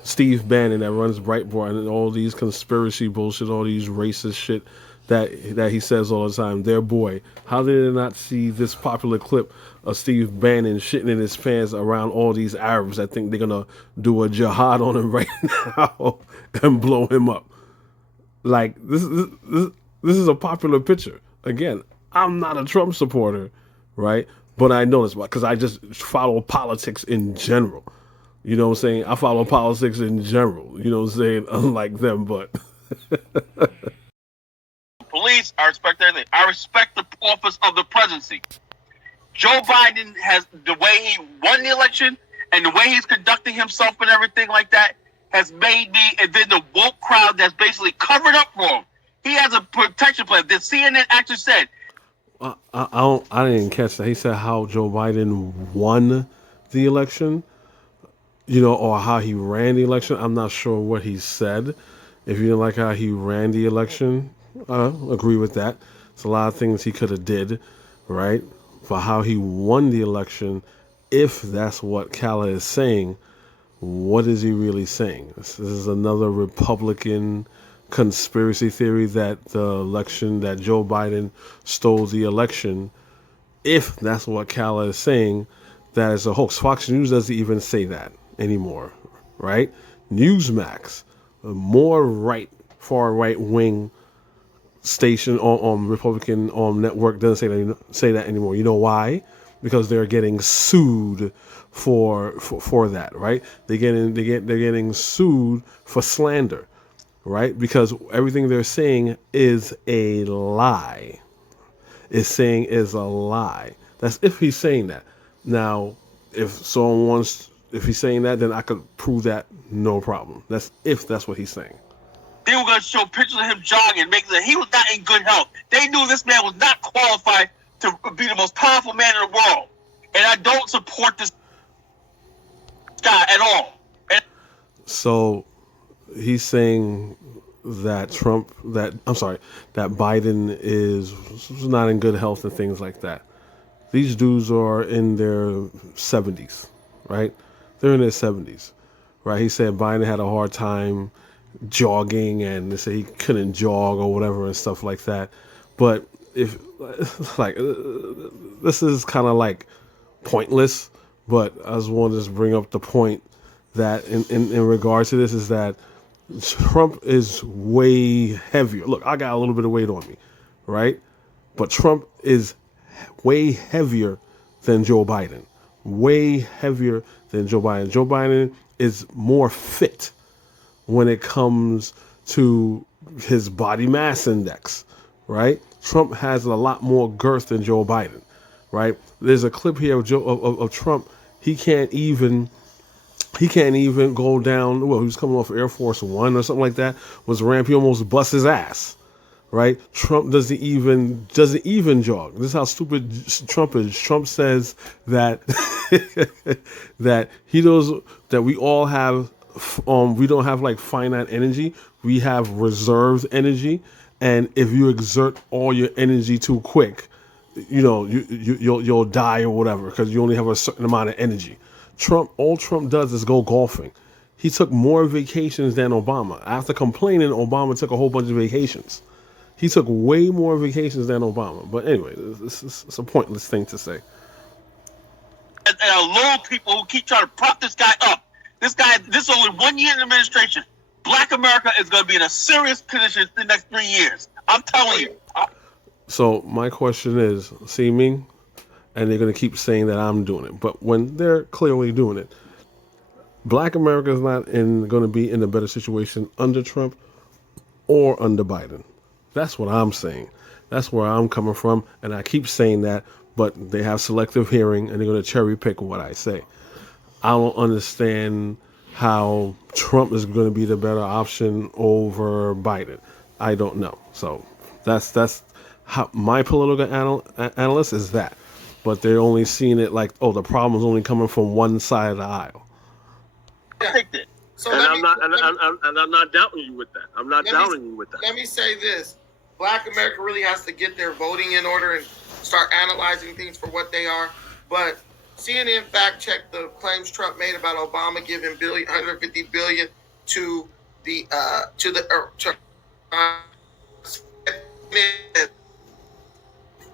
Steve Bannon that runs Breitbart and all these conspiracy bullshit, all these racist shit that he says all the time. Their boy. How did they not see this popular clip of Steve Bannon shitting in his pants around all these Arabs that think they're gonna do a jihad on him right now and blow him up? Like this is a popular picture. Again, I'm not a Trump supporter, right? But I know this because I just follow politics in general. You know what I'm saying? I follow politics in general. You know what I'm saying? Unlike them, but Police, I respect everything. I respect the office of the presidency. Joe Biden has the way he won the election and the way he's conducting himself and everything like that has made me, and then the woke crowd that's basically covered up for him. He has a protection plan. The CNN actually said. I didn't catch that. He said how Joe Biden won the election, or how he ran the election. I'm not sure what he said. If you didn't like how he ran the election, I agree with that. It's a lot of things he could have did, right? For how he won the election, if that's what Kala is saying, what is he really saying? This is another Republican conspiracy theory that the election, that Joe Biden stole the election. If that's what Kala is saying, that is a hoax. Fox News doesn't even say that anymore, right? Newsmax, a more far right wing station on Republican network doesn't say that anymore. You know why? Because they're getting sued for that, right? They're getting sued for slander, right? Because everything they're saying is a lie. Is a lie. That's if he's saying that. Now, if he's saying that, then I could prove that, no problem. That's if that's what he's saying. They were going to show pictures of him jogging, making that he was not in good health. They knew this man was not qualified to be the most powerful man in the world. And I don't support this guy at all. So he's saying that that Biden is not in good health and things like that. These dudes are in their 70s, right? They're in their 70s, right? He said Biden had a hard time jogging and they said he couldn't jog or whatever and stuff like that. But if this is kind of like pointless, but I just wanted to just bring up the point that in regard to this is that Trump is way heavier. Look, I got a little bit of weight on me, right? But Trump is way heavier than Joe Biden. Way heavier than Joe Biden. Joe Biden is more fit when it comes to his body mass index, right? Trump has a lot more girth than Joe Biden, right? There's a clip here of Trump. He can't even go down. Well, he was coming off Air Force One or something like that. Was a ramp. He almost bust his ass, right? Trump doesn't even jog. This is how stupid Trump is. Trump says that that he knows that we all have. We don't have like finite energy. We have reserved energy, and if you exert all your energy too quick, you'll die or whatever because you only have a certain amount of energy. All Trump does is go golfing. He took more vacations than Obama. After complaining, Obama took a whole bunch of vacations. He took way more vacations than Obama. But anyway, it's a pointless thing to say. And alone people who keep trying to prop this guy up. This is only 1 year in administration. Black America is going to be in a serious condition in the next 3 years. I'm telling you. So my question is, see me, and they're going to keep saying that I'm doing it. But when they're clearly doing it, Black America is not going to be in a better situation under Trump or under Biden. That's what I'm saying. That's where I'm coming from. And I keep saying that, but they have selective hearing and they're going to cherry pick what I say. I don't understand how Trump is going to be the better option over Biden. I don't know. So that's how my political analyst is that. But they're only seeing it like, oh, the problem's only coming from one side of the aisle. I think that. So and I'm not doubting you with that. I'm not doubting you with that. Let me say this: Black America really has to get their voting in order and start analyzing things for what they are. But CNN fact checked the claims Trump made about Obama giving 150 billion to the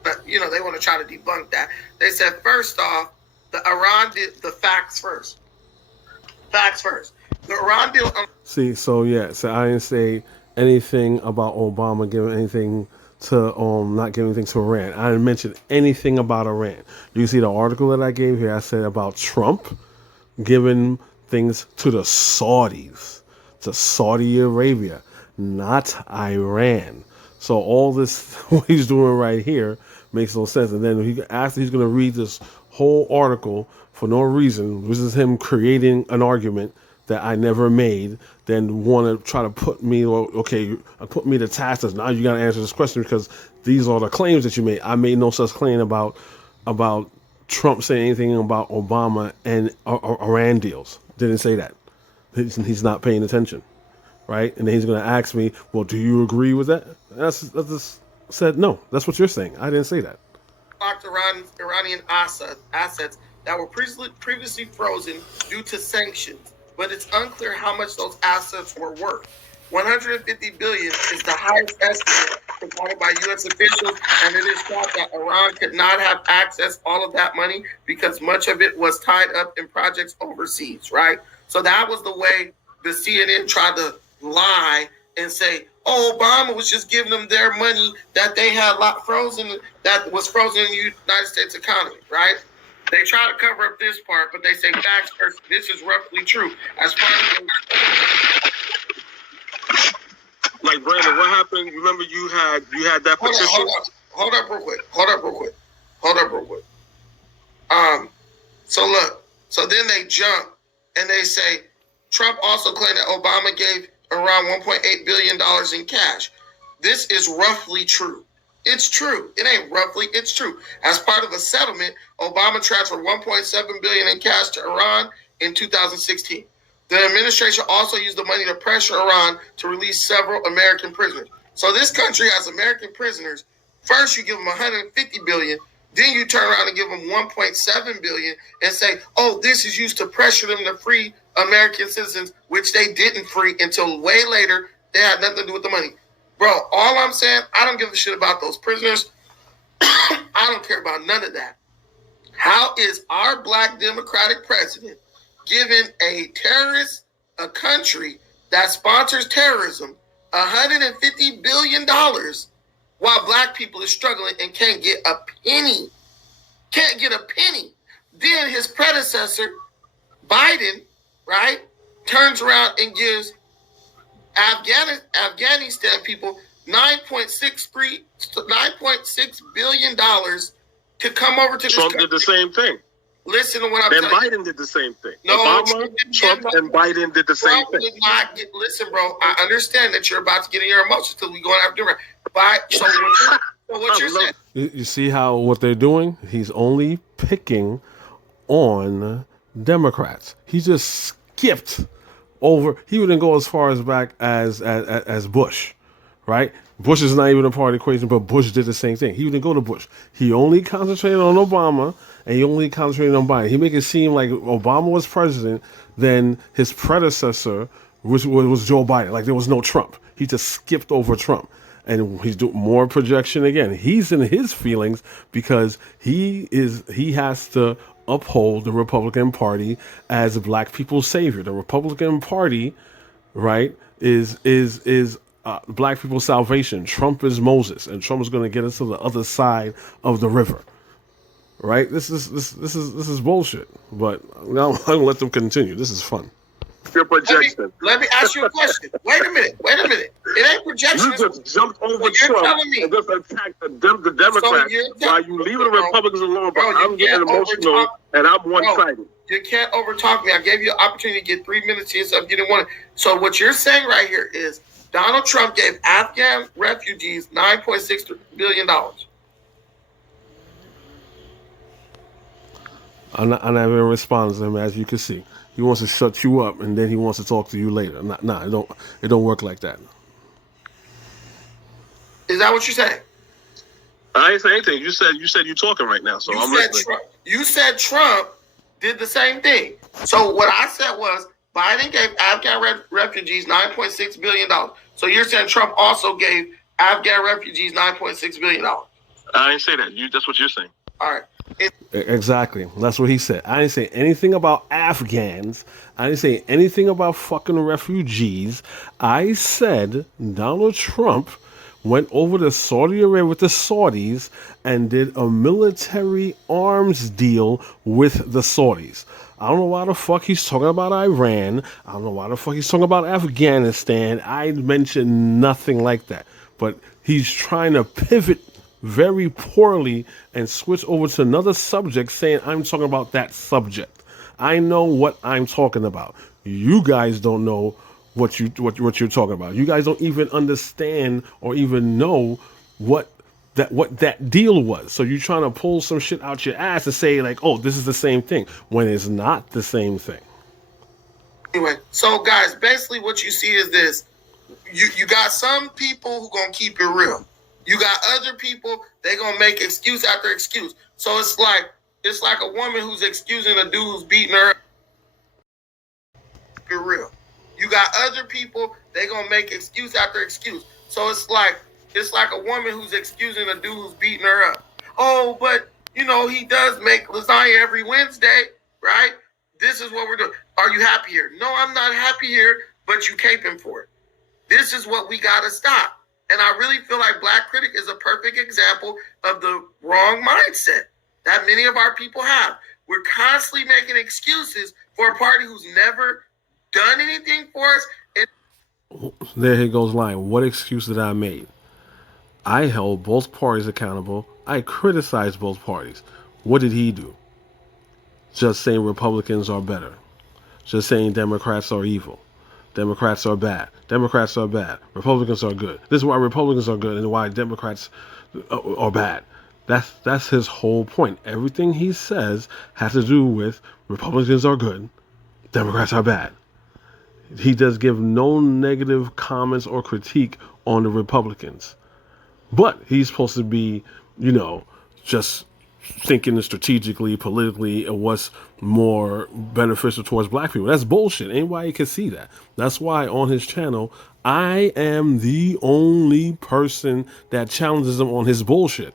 but they want to try to debunk that. They said first off, the Iran did the facts first. Facts first. The Iran deal. So I didn't say anything about Obama giving anything to not giving anything to Iran. I didn't mention anything about Iran. You see the article that I gave here. I said about Trump giving things to the Saudis, to Saudi Arabia, not Iran. So all this what he's doing right here makes no sense. And then after he's going to read this whole article for no reason, this is him creating an argument that I never made, then want to try to put me to task as now you got to answer this question because these are the claims that you made. I made no such claim about Trump saying anything about Obama and Iran deals. Didn't say that. He's not paying attention, right? And then he's going to ask me, well, do you agree with that? I just said, no, that's what you're saying. I didn't say that. Iranian assets that were previously frozen due to sanctions, but it's unclear how much those assets were worth. 150 billion is the highest estimate provided by U.S. officials, and it is thought that Iran could not have accessed all of that money because much of it was tied up in projects overseas, right? So that was the way the CNN tried to lie and say, oh, Obama was just giving them their money that they had frozen, that was frozen in the United States economy, right? They try to cover up this part, but they say facts first. This is roughly true. As far as like Brandon, what happened? Remember you had that petition? Hold up real quick. So look, so then they jump and they say Trump also claimed that Obama gave around $1.8 billion in cash. This is roughly true. It's true. It ain't roughly. It's true. As part of a settlement, Obama transferred $1.7 billion in cash to Iran in 2016. The administration also used the money to pressure Iran to release several American prisoners. So this country has American prisoners. First, you give them $150 billion. Then you turn around and give them $1.7 billion and say, oh, this is used to pressure them to free American citizens, which they didn't free until way later. They had nothing to do with the money. Bro, all I'm saying, I don't give a shit about those prisoners. I don't care about none of that. How is our black Democratic president giving a terrorist, a country that sponsors terrorism, $150 billion while black people are struggling and can't get a penny? Can't get a penny. Then his predecessor, Biden, right, turns around and gives Afghanistan people $9.6 billion to come over to this country. Trump did the same thing. Listen to what I'm telling you. Biden did the same thing. No, Obama, Trump, and Biden did the same thing. Did not get, listen, bro, I understand that you're about to get in your emotions because we're going after different. So what you're saying? You see how what they're doing? He's only picking on Democrats. He just skipped over. He wouldn't go as far as back as Bush, right? Bush is not even a part of the equation, but Bush did the same thing. He didn't go to Bush. He only concentrated on Obama, and he only concentrated on Biden. He made it seem like Obama was president, then his predecessor was Joe Biden. Like there was no Trump. He just skipped over Trump. And he's doing more projection again. He's in his feelings because he has to uphold the Republican Party as black people's savior. The Republican Party, right, is black people's salvation. Trump is Moses, and Trump is going to get us to the other side of the river. Right? This is bullshit. But now I'm gonna let them continue. This is fun. Your projection. Let me ask you a question. Wait a minute. It ain't projection. You just jumped over Trump and just attacked the Democrats while you leaving the Republicans alone. But I'm getting emotional and I'm one-sided. You can't overtalk me. I gave you an opportunity to get 3 minutes to yourself. You didn't want it. So what you're saying right here is Donald Trump gave Afghan refugees $9.6 billion. I'm not even responding to him, as you can see. He wants to shut you up, and then he wants to talk to you later. It don't work like that. Is that what you're saying? I ain't saying anything. You said you're talking right now, so I'm listening. You said Trump did the same thing. So what I said was Biden gave Afghan refugees $9.6 billion. So you're saying Trump also gave Afghan refugees $9.6 billion. I didn't say that. That's what you're saying. All right. Exactly. That's what he said. I didn't say anything about Afghans. I didn't say anything about fucking refugees. I said Donald Trump went over to Saudi Arabia with the Saudis and did a military arms deal with the Saudis. I don't know why the fuck he's talking about Iran. I don't know why the fuck he's talking about Afghanistan. I mentioned nothing like that. But he's trying to pivot very poorly and switch over to another subject saying I'm talking about that subject. I know what I'm talking about. You guys don't know what you're talking about. You guys don't even understand or even know what that deal was. So you're trying to pull some shit out your ass and say like, oh, this is the same thing, when it's not the same thing. Anyway, so guys, basically what you see is this. You got some people who gonna keep it real. You got other people, they gonna make excuse after excuse. So it's like a woman who's excusing a dude who's beating her up. Keep it real. You got other people, they gonna make excuse after excuse. So it's like a woman who's excusing a dude who's beating her up. Oh, but he does make lasagna every Wednesday, right? This is what we're doing. Are you happy here? No, I'm not happy here, but you caping for it. This is what we gotta stop. And I really feel like Black Critic is a perfect example of the wrong mindset that many of our people have. We're constantly making excuses for a party who's never done anything for us. There he goes lying. What excuse did I make? I held both parties accountable. I criticized both parties. What did he do? Just saying Republicans are better. Just saying Democrats are evil. Democrats are bad. Democrats are bad. Republicans are good. This is why Republicans are good and why Democrats are bad. That's his whole point. Everything he says has to do with Republicans are good, Democrats are bad. He does give no negative comments or critique on the Republicans. But he's supposed to be, just thinking strategically, politically, and what's more beneficial towards Black people. That's bullshit. Anybody can see that. That's why on his channel, I am the only person that challenges him on his bullshit.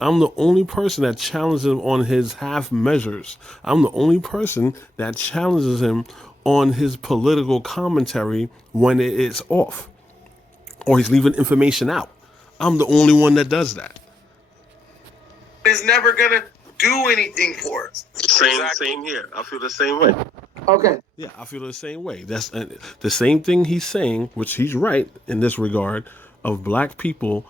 I'm the only person that challenges him on his half measures. I'm the only person that challenges him on his political commentary when it's off or he's leaving information out. I'm the only one that does that. Is never gonna do anything for us. Same here. I feel the same way. Okay. Yeah, I feel the same way. That's the same thing he's saying, which he's right in this regard, of Black people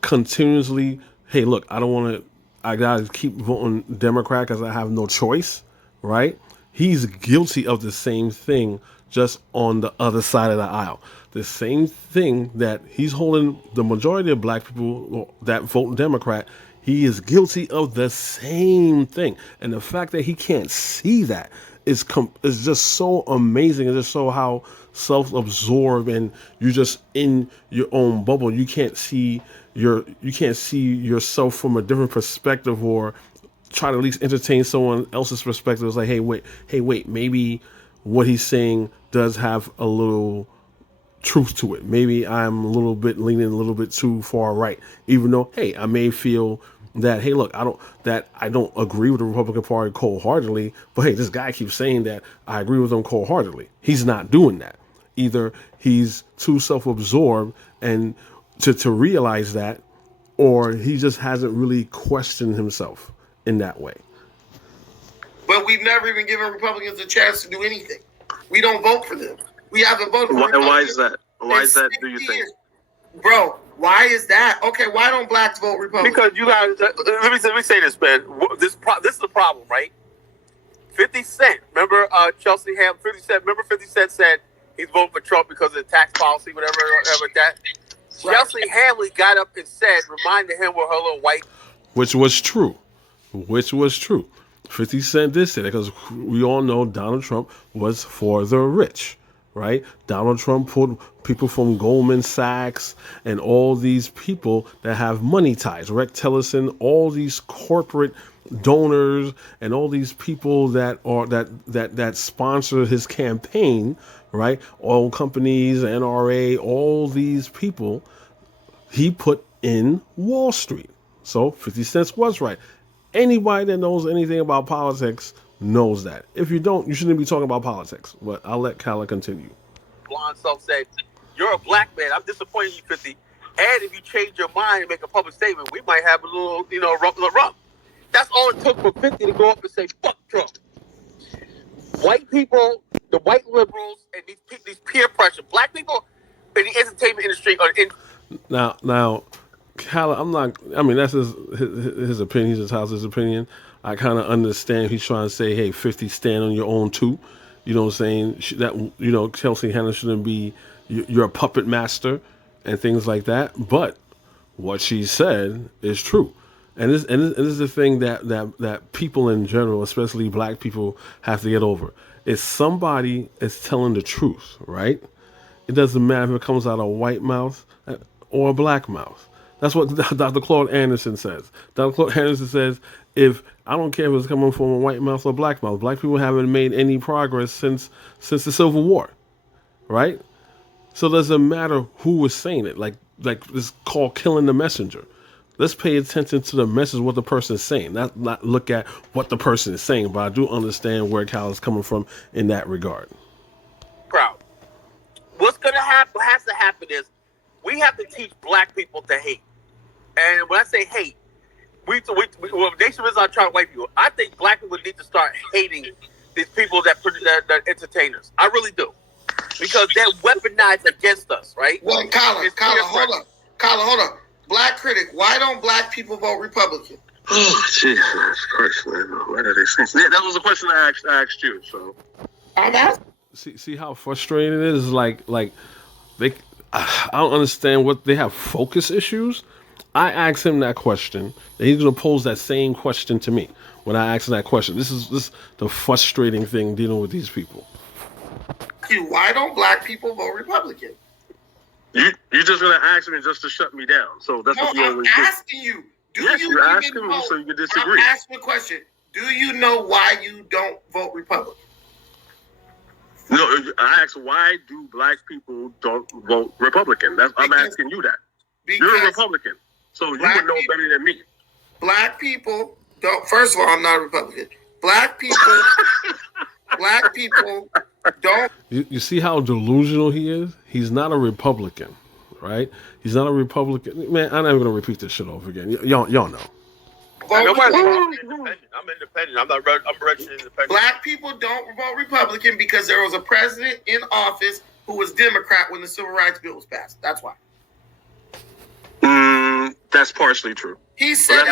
continuously, hey, look, I gotta keep voting Democrat because I have no choice, right? He's guilty of the same thing, just on the other side of the aisle. The same thing that he's holding the majority of Black people that vote Democrat. He is guilty of the same thing. And the fact that he can't see that is just so amazing. It's just so how self-absorbed and you're just in your own bubble. You can't see yourself from a different perspective or try to at least entertain someone else's perspective. It's like, hey, wait, maybe what he's saying does have a little truth to it. Maybe I'm a little bit leaning a little bit too far right, even though, hey, I may feel that, hey, look, I don't agree with the Republican Party cold-heartedly, but hey, this guy keeps saying that I agree with him cold-heartedly. He's not doing that. Either he's too self-absorbed and to realize that, or he just hasn't really questioned himself in that way. But we've never even given Republicans a chance to do anything. We don't vote for them. We haven't voted for them. And why is that? Why is that, do you think? Bro, why is that? Okay, why don't blacks vote Republican? Because you guys, let me say this, man. This is the problem, right? 50 Cent, remember Chelsea Ham? 50 Cent, remember 50 Cent said he's voting for Trump because of the tax policy, whatever that. Right. Chelsea Hamley got up and said, reminded him with her little white. Which was true. 50 Cent did say that because we all know Donald Trump was for the rich, right? Donald Trump put people from Goldman Sachs and all these people that have money ties, Rex Tillerson, all these corporate donors and all these people that are that sponsor his campaign, right? Oil companies, NRA, all these people he put in Wall Street. So 50 Cent was right. Anybody that knows anything about politics knows that. If you don't, you shouldn't be talking about politics. But I'll let Kala continue. Blonde self said, "You're a black man. I'm disappointed in you, 50. And if you change your mind and make a public statement, we might have a little, rump. That's all it took for 50 to go up and say, fuck Trump. White people, the white liberals, and these peer pressure. Black people in the entertainment industry are in." Now, Kala, that's his opinion, his house's opinion. I kind of understand he's trying to say, hey, 50, stand on your own too. You know what I'm saying? That, Chelsea Handler shouldn't be, you're a puppet master and things like that. But what she said is true. And this is the thing that people in general, especially black people, have to get over. If somebody is telling the truth, right? It doesn't matter if it comes out of a white mouth or a black mouth. That's what Dr. Claude Anderson says. Dr. Claude Anderson says, I don't care if it's coming from a white mouth or black mouth. Black people haven't made any progress since the Civil War, right? So it doesn't matter who was saying it. Like this called killing the messenger. Let's pay attention to the message, what the person is saying, not look at what the person is saying. But I do understand where Cal is coming from in that regard. Proud. What's going to happen, what has to happen is we have to teach black people to hate. And when I say hate, nation is not trying to white people. I think black people need to start hating these people that entertainers. I really do. Because they're weaponized against us, right? Well, Kyla, hold up. Black critic, why don't black people vote Republican? Oh, Jesus Christ, man. Why do they say that? Was a question I asked you, so. I'm asking. See how frustrating it is? Like they, I don't understand what they have focus issues. I asked him that question, and he's gonna pose that same question to me when I ask him that question. This is the frustrating thing dealing with these people. Why don't black people vote Republican? You're just gonna ask me just to shut me down. So that's what you always do. I'm asking you. You're asking me so you can disagree. I'm asking a question. Do you know why you don't vote Republican? No, I asked why do black people don't vote Republican? I'm asking you that. You're a Republican, so you would know better than me. Black people don't. First of all, I'm not a Republican. Black people don't. You see how delusional he is? He's not a Republican, right? He's not a Republican. Man, I'm not even gonna repeat this shit over again. Y'all know. I'm independent. I'm registered independent. Black people don't vote Republican because there was a president in office who was Democrat when the Civil Rights Bill was passed. That's why. That's partially true. He said,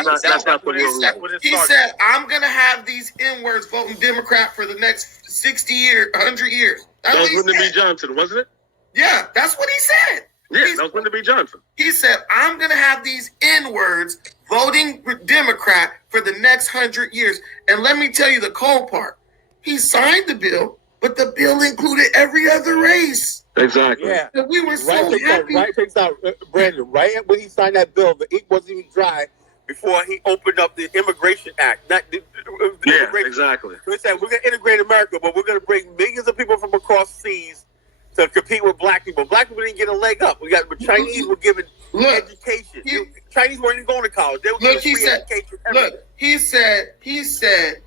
he said, I'm going to have these N-words voting Democrat for the next 60 years, 100 years. That was Lyndon B. Johnson, wasn't it? Yeah, that's what he said. Yeah, that was Lyndon B. Johnson. He said, I'm going to have these N-words voting Democrat for the next 100 years. And let me tell you the cold part. He signed the bill, but the bill included every other race. Exactly. Yeah. And we were so happy. Right takes out, Brandon, right when he signed that bill, the ink wasn't even dry before he opened up the Immigration Act. Exactly. So he said, we're going to integrate America, but we're going to bring millions of people from across seas to compete with black people. Black people didn't get a leg up. The Chinese were given education. Chinese weren't even going to college. They were getting free education. He said,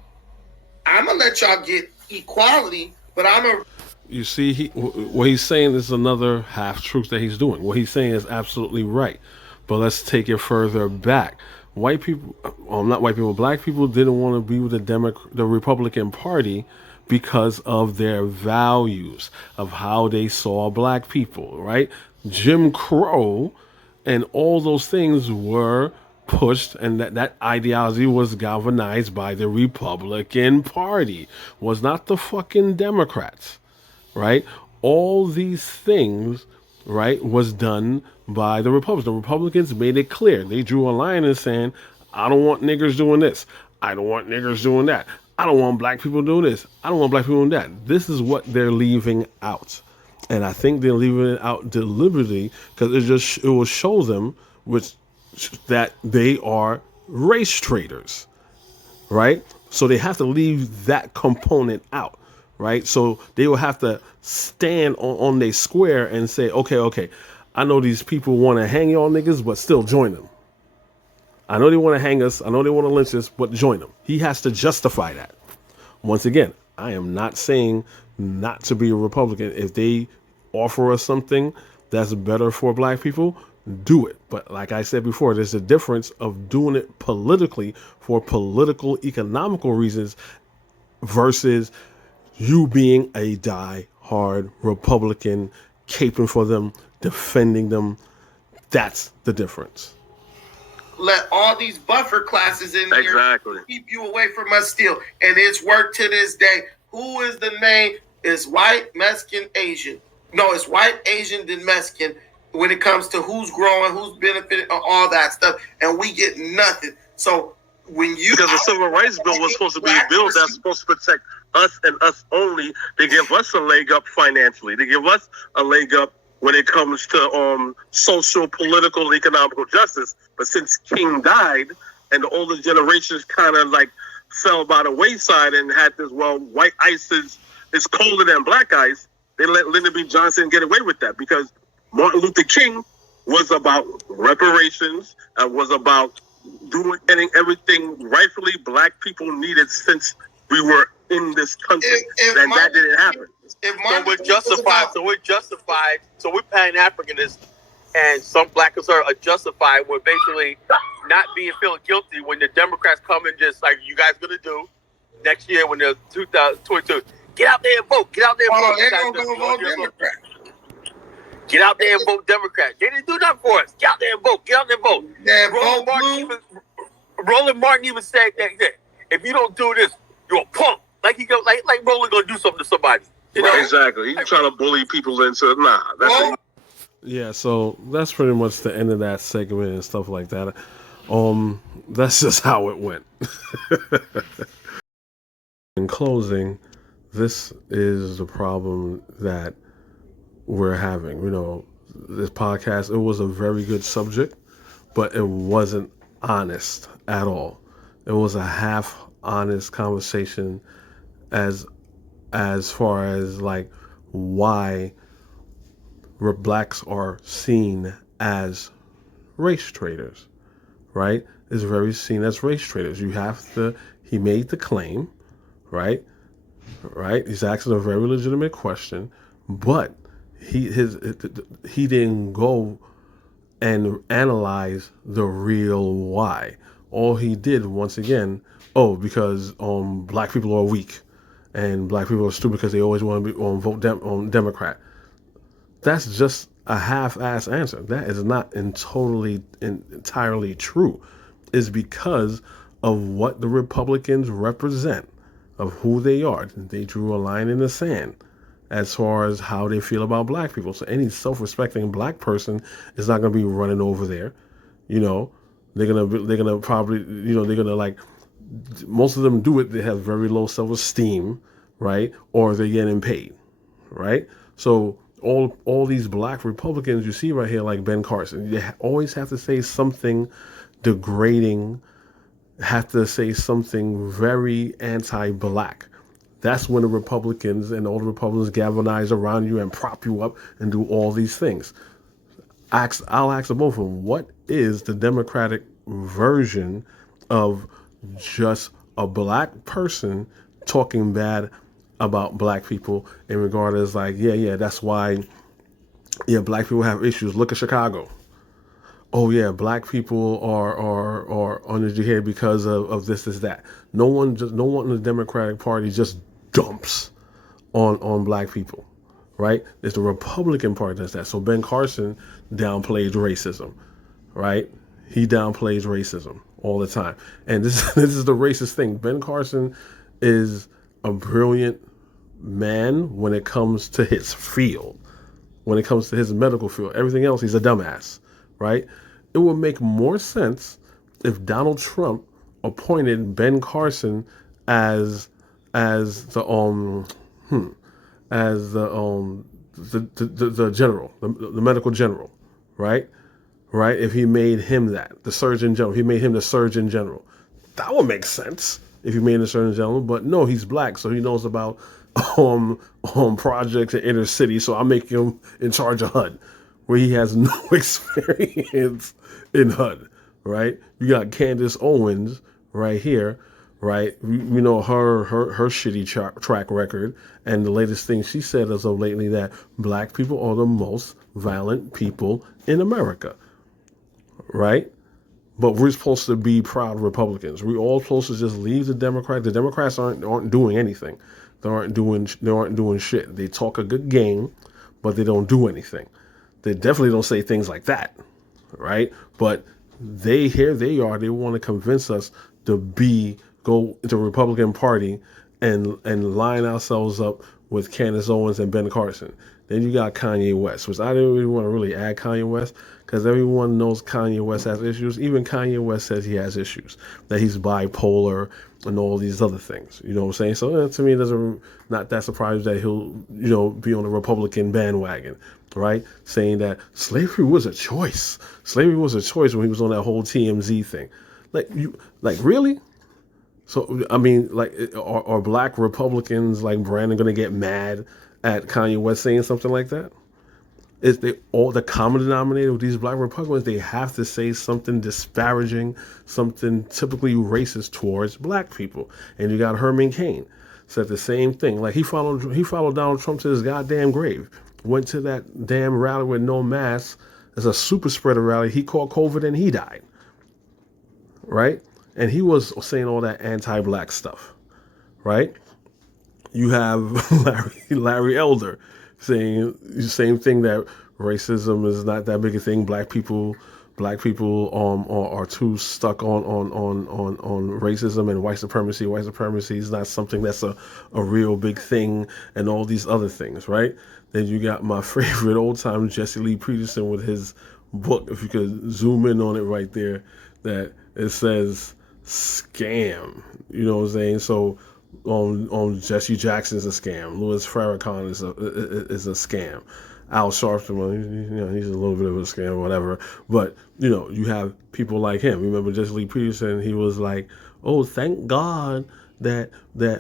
I'm going to let y'all get equality, but I'm a... You see, what he's saying is another half-truth that he's doing. What he's saying is absolutely right. But let's take it further back. White people, not white people, black people didn't want to be with the Republican Party because of their values, of how they saw black people, right? Jim Crow and all those things were pushed, and that ideology was galvanized by the Republican Party, was not the fucking Democrats, right? All these things, right, was done by the Republicans. The Republicans made it clear. They drew a line and saying, I don't want niggers doing this. I don't want niggers doing that. I don't want black people doing this. I don't want black people doing that. This is what they're leaving out. And I think they're leaving it out deliberately because it will show them which that they are race traitors, right? So they have to leave that component out, right? So they will have to stand on their square and say, okay, I know these people want to hang y'all niggas, but still join them. I know they want to hang us. I know they want to lynch us, but join them. He has to justify that. Once again, I am not saying not to be a Republican. If they offer us something that's better for black people, do it. But like I said before, there's a difference of doing it politically for political, economical reasons versus you being a die-hard Republican, caping for them, defending them. That's the difference. Let all these buffer classes in here keep you away from us still. And it's worked to this day. Who is the main? It's white, Mexican, Asian. No, it's white, Asian, then Mexican when it comes to who's growing, who's benefiting, all that stuff. And we get nothing. So when you... Because the Civil Rights Bill was supposed to be a bill that's supposed to protect us and us only. They give us a leg up financially. They give us a leg up when it comes to social, political, economical justice. But since King died and the older generations kind of like fell by the wayside and had this, white ice is colder than black ice, they let Lyndon B. Johnson get away with that because Martin Luther King was about reparations and was about getting everything rightfully black people needed since we were in this country. And that didn't happen. So we're justified. So we're Pan-Africanists, and some blackers are justified. We're basically not feeling guilty when the Democrats come and just like you guys gonna do next year when they're 2022. Get out there and vote. Get out there and vote. They're gonna go vote Democrat. Get out there and vote Democrat. They didn't do nothing for us. Get out there and vote. Get out there and vote. Yeah, Roland Martin even said that if you don't do this, you're a punk. Like Roland gonna do something to somebody. You know? Exactly. He's trying to bully people into Yeah, so that's pretty much the end of that segment and stuff like that. That's just how it went. In closing, this is the problem that we're having. This podcast, it was a very good subject, but it wasn't honest at all. It was a half honest conversation as far as like why blacks are seen as race traitors, right? Is very seen as race traitors. He made the claim, right? He's asking a very legitimate question, but he didn't go and analyze the real why. All he did, once again, because black people are weak and black people are stupid because they always want to be vote Democrat. That's just a half-ass answer. That is not entirely true. It's because of what the Republicans represent, of who they are. They drew a line in the sand as far as how they feel about black people. So any self-respecting black person is not going to be running over there. They're gonna probably, they're gonna like, most of them do it. They have very low self-esteem, right? Or they're getting paid, right? So all these black Republicans you see right here, like Ben Carson, they always have to say something degrading, have to say something very anti-black. That's when the Republicans and all the Republicans galvanize around you and prop you up and do all these things. I'll ask the both of them, what is the Democratic version of just a black person talking bad about black people in regard as like, that's why, black people have issues. Look at Chicago. Oh yeah, black people are under the head because of this, that. No one in the Democratic Party just dumps on black people, right? It's the Republican Party that's that. So Ben Carson downplays racism, right? He downplays racism all the time, and this this is the racist thing. Ben Carson is a brilliant man when it comes to his field, when it comes to his medical field. Everything else, he's a dumbass, right? It would make more sense if Donald Trump appointed Ben Carson as as the as the general, the medical general, right? Right? If he made him that, the surgeon general, if he made him the surgeon general, that would make sense if he made him the surgeon general. But no, he's black, so he knows about projects in inner city. So I make him in charge of HUD, where he has no experience in HUD, right? You got Candace Owens right here, right? We know her shitty track record, and the latest thing she said as of lately that black people are the most violent people in America, right? But we're supposed to be proud Republicans. We all supposed to just leave the Democrats. The Democrats aren't doing anything. They aren't doing shit. They talk a good game, but they don't do anything. They definitely don't say things like that, right? But here they are. They want to convince us to go to the Republican Party and line ourselves up with Candace Owens and Ben Carson. Then you got Kanye West, which I didn't really want to really add Kanye West because everyone knows Kanye West has issues. Even Kanye West says he has issues, that he's bipolar and all these other things. You know what I'm saying? So to me, it doesn't not that surprised that he'll be on the Republican bandwagon, right? Saying that slavery was a choice. Slavery was a choice when he was on that whole TMZ thing. Like really? So I mean, like, are black Republicans like Brandon gonna get mad at Kanye West saying something like that? Is they all the common denominator with these black Republicans? They have to say something disparaging, something typically racist towards black people. And you got Herman Cain said the same thing. Like he followed Donald Trump to his goddamn grave. Went to that damn rally with no mask as a super spreader rally. He caught COVID and he died. Right? And he was saying all that anti-black stuff. Right? You have Larry Elder saying the same thing, that racism is not that big a thing. Black people are too stuck on racism and white supremacy. White supremacy is not something that's a real big thing, and all these other things, right? Then you got my favorite old time Jesse Lee Peterson with his book. If you could zoom in on it right there, that it says scam. You know what I'm saying? So on Jesse Jackson's a scam. Louis Farrakhan is a scam. Al Sharpton, he's a little bit of a scam, whatever. But you have people like him. Remember Jesse Lee Peterson? He was like, "Oh, thank God that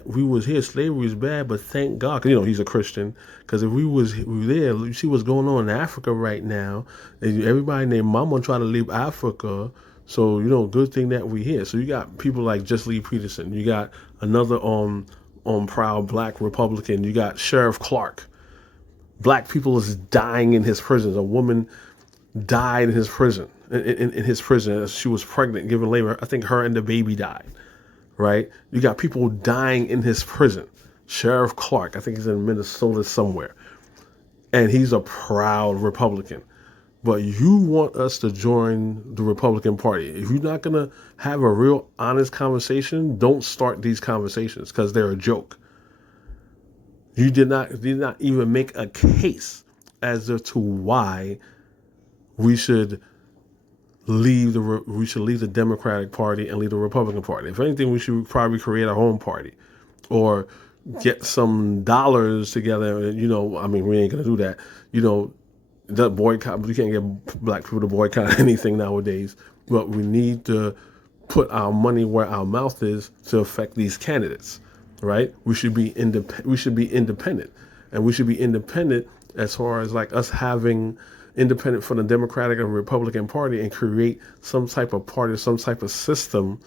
we was here. Slavery is bad, but thank God, because he's a Christian. Because if we was there, you see what's going on in Africa right now. And everybody named Mama try to leave Africa." So, good thing that we here. So you got people like Jesse Lee Peterson. You got another proud black Republican. You got Sheriff Clark. Black people is dying in his prisons. A woman died in his prison. In his prison, she was pregnant, giving labor. I think her and the baby died. Right? You got people dying in his prison. Sheriff Clark, I think he's in Minnesota somewhere. And he's a proud Republican. But you want us to join the Republican Party. If you're not going to have a real honest conversation, don't start these conversations because they're a joke. You did not even make a case as to why we should leave the Democratic Party and leave the Republican Party. If anything, we should probably create our own party or get some dollars together. We ain't going to do that. The boycott, you can't get black people to boycott anything nowadays, but we need to put our money where our mouth is to affect these candidates, right? We should be independent, and we should be independent as far as like us having independent from the Democratic and Republican Party, and create some type of party, some type of system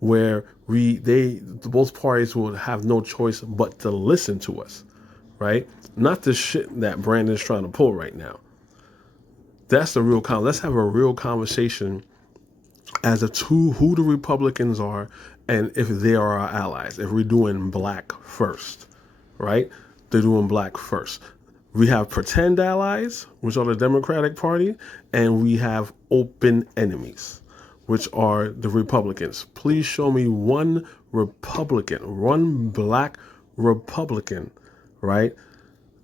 where both parties will have no choice but to listen to us, right? Not the shit that Brandon's trying to pull right now. That's the real let's have a real conversation as to who the Republicans are and if they are our allies, if we're doing black first, right? They're doing black first. We have pretend allies, which are the Democratic Party, and we have open enemies, which are the Republicans. Please show me one Republican, one black Republican, right?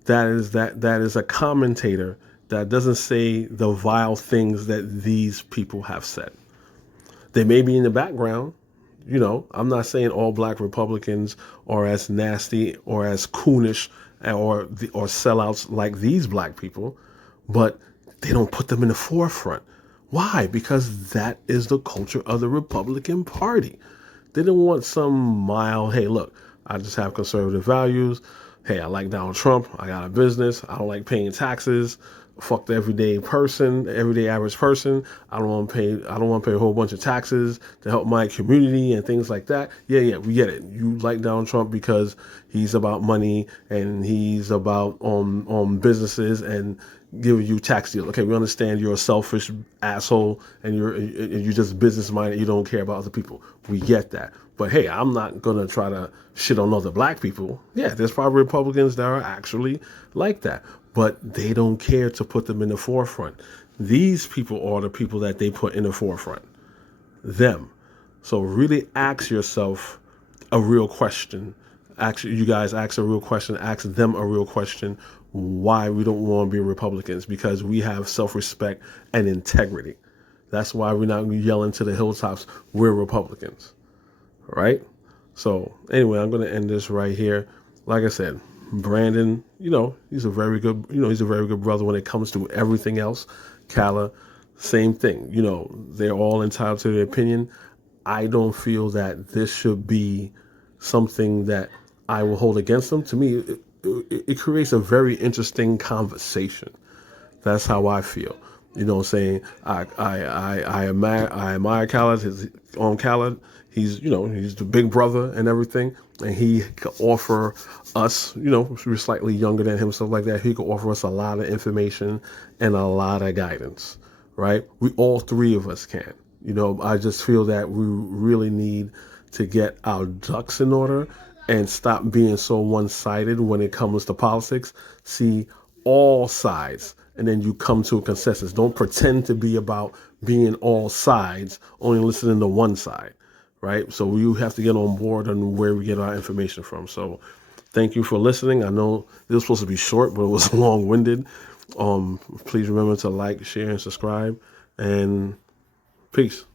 That is a commentator that doesn't say the vile things that these people have said. They may be in the background. I'm not saying all black Republicans are as nasty or as coonish or sellouts like these black people, but they don't put them in the forefront. Why? Because that is the culture of the Republican Party. They didn't want some mild, hey, look, I just have conservative values. Hey, I like Donald Trump. I got a business. I don't like paying taxes. Fuck the everyday average person. I don't want to pay a whole bunch of taxes to help my community and things like that. Yeah, we get it. You like Donald Trump because he's about money and he's about on businesses and giving you tax deals. Okay, we understand you're a selfish asshole and you're just business minded. You don't care about other people. We get that. But hey, I'm not gonna try to shit on other black people. Yeah, there's probably Republicans that are actually like that, but they don't care to put them in the forefront. These people are the people that they put in the forefront. Them. So really ask yourself a real question. Actually, you guys ask a real question. Ask them a real question. Why we don't want to be Republicans? Because we have self-respect and integrity. That's why we're not yelling to the hilltops. We're Republicans, right? So anyway, I'm going to end this right here. Like I said, Brandon, he's a very good, he's a very good brother when it comes to everything else. Kala, same thing. They're all entitled to their opinion. I don't feel that this should be something that I will hold against them. To me, it creates a very interesting conversation. That's how I feel. Saying I admire Khaled, his on Khaled. He's the big brother and everything, and he could offer us, we're slightly younger than him, stuff like that. He could offer us a lot of information and a lot of guidance, right? We all three of us can. I just feel that we really need to get our ducks in order and stop being so one-sided when it comes to politics. See all sides, and then you come to a consensus. Don't pretend to be about being all sides, only listening to one side, right? So you have to get on board on where we get our information from. So thank you for listening. I know this was supposed to be short, but it was long-winded. Please remember to like, share, and subscribe, and peace.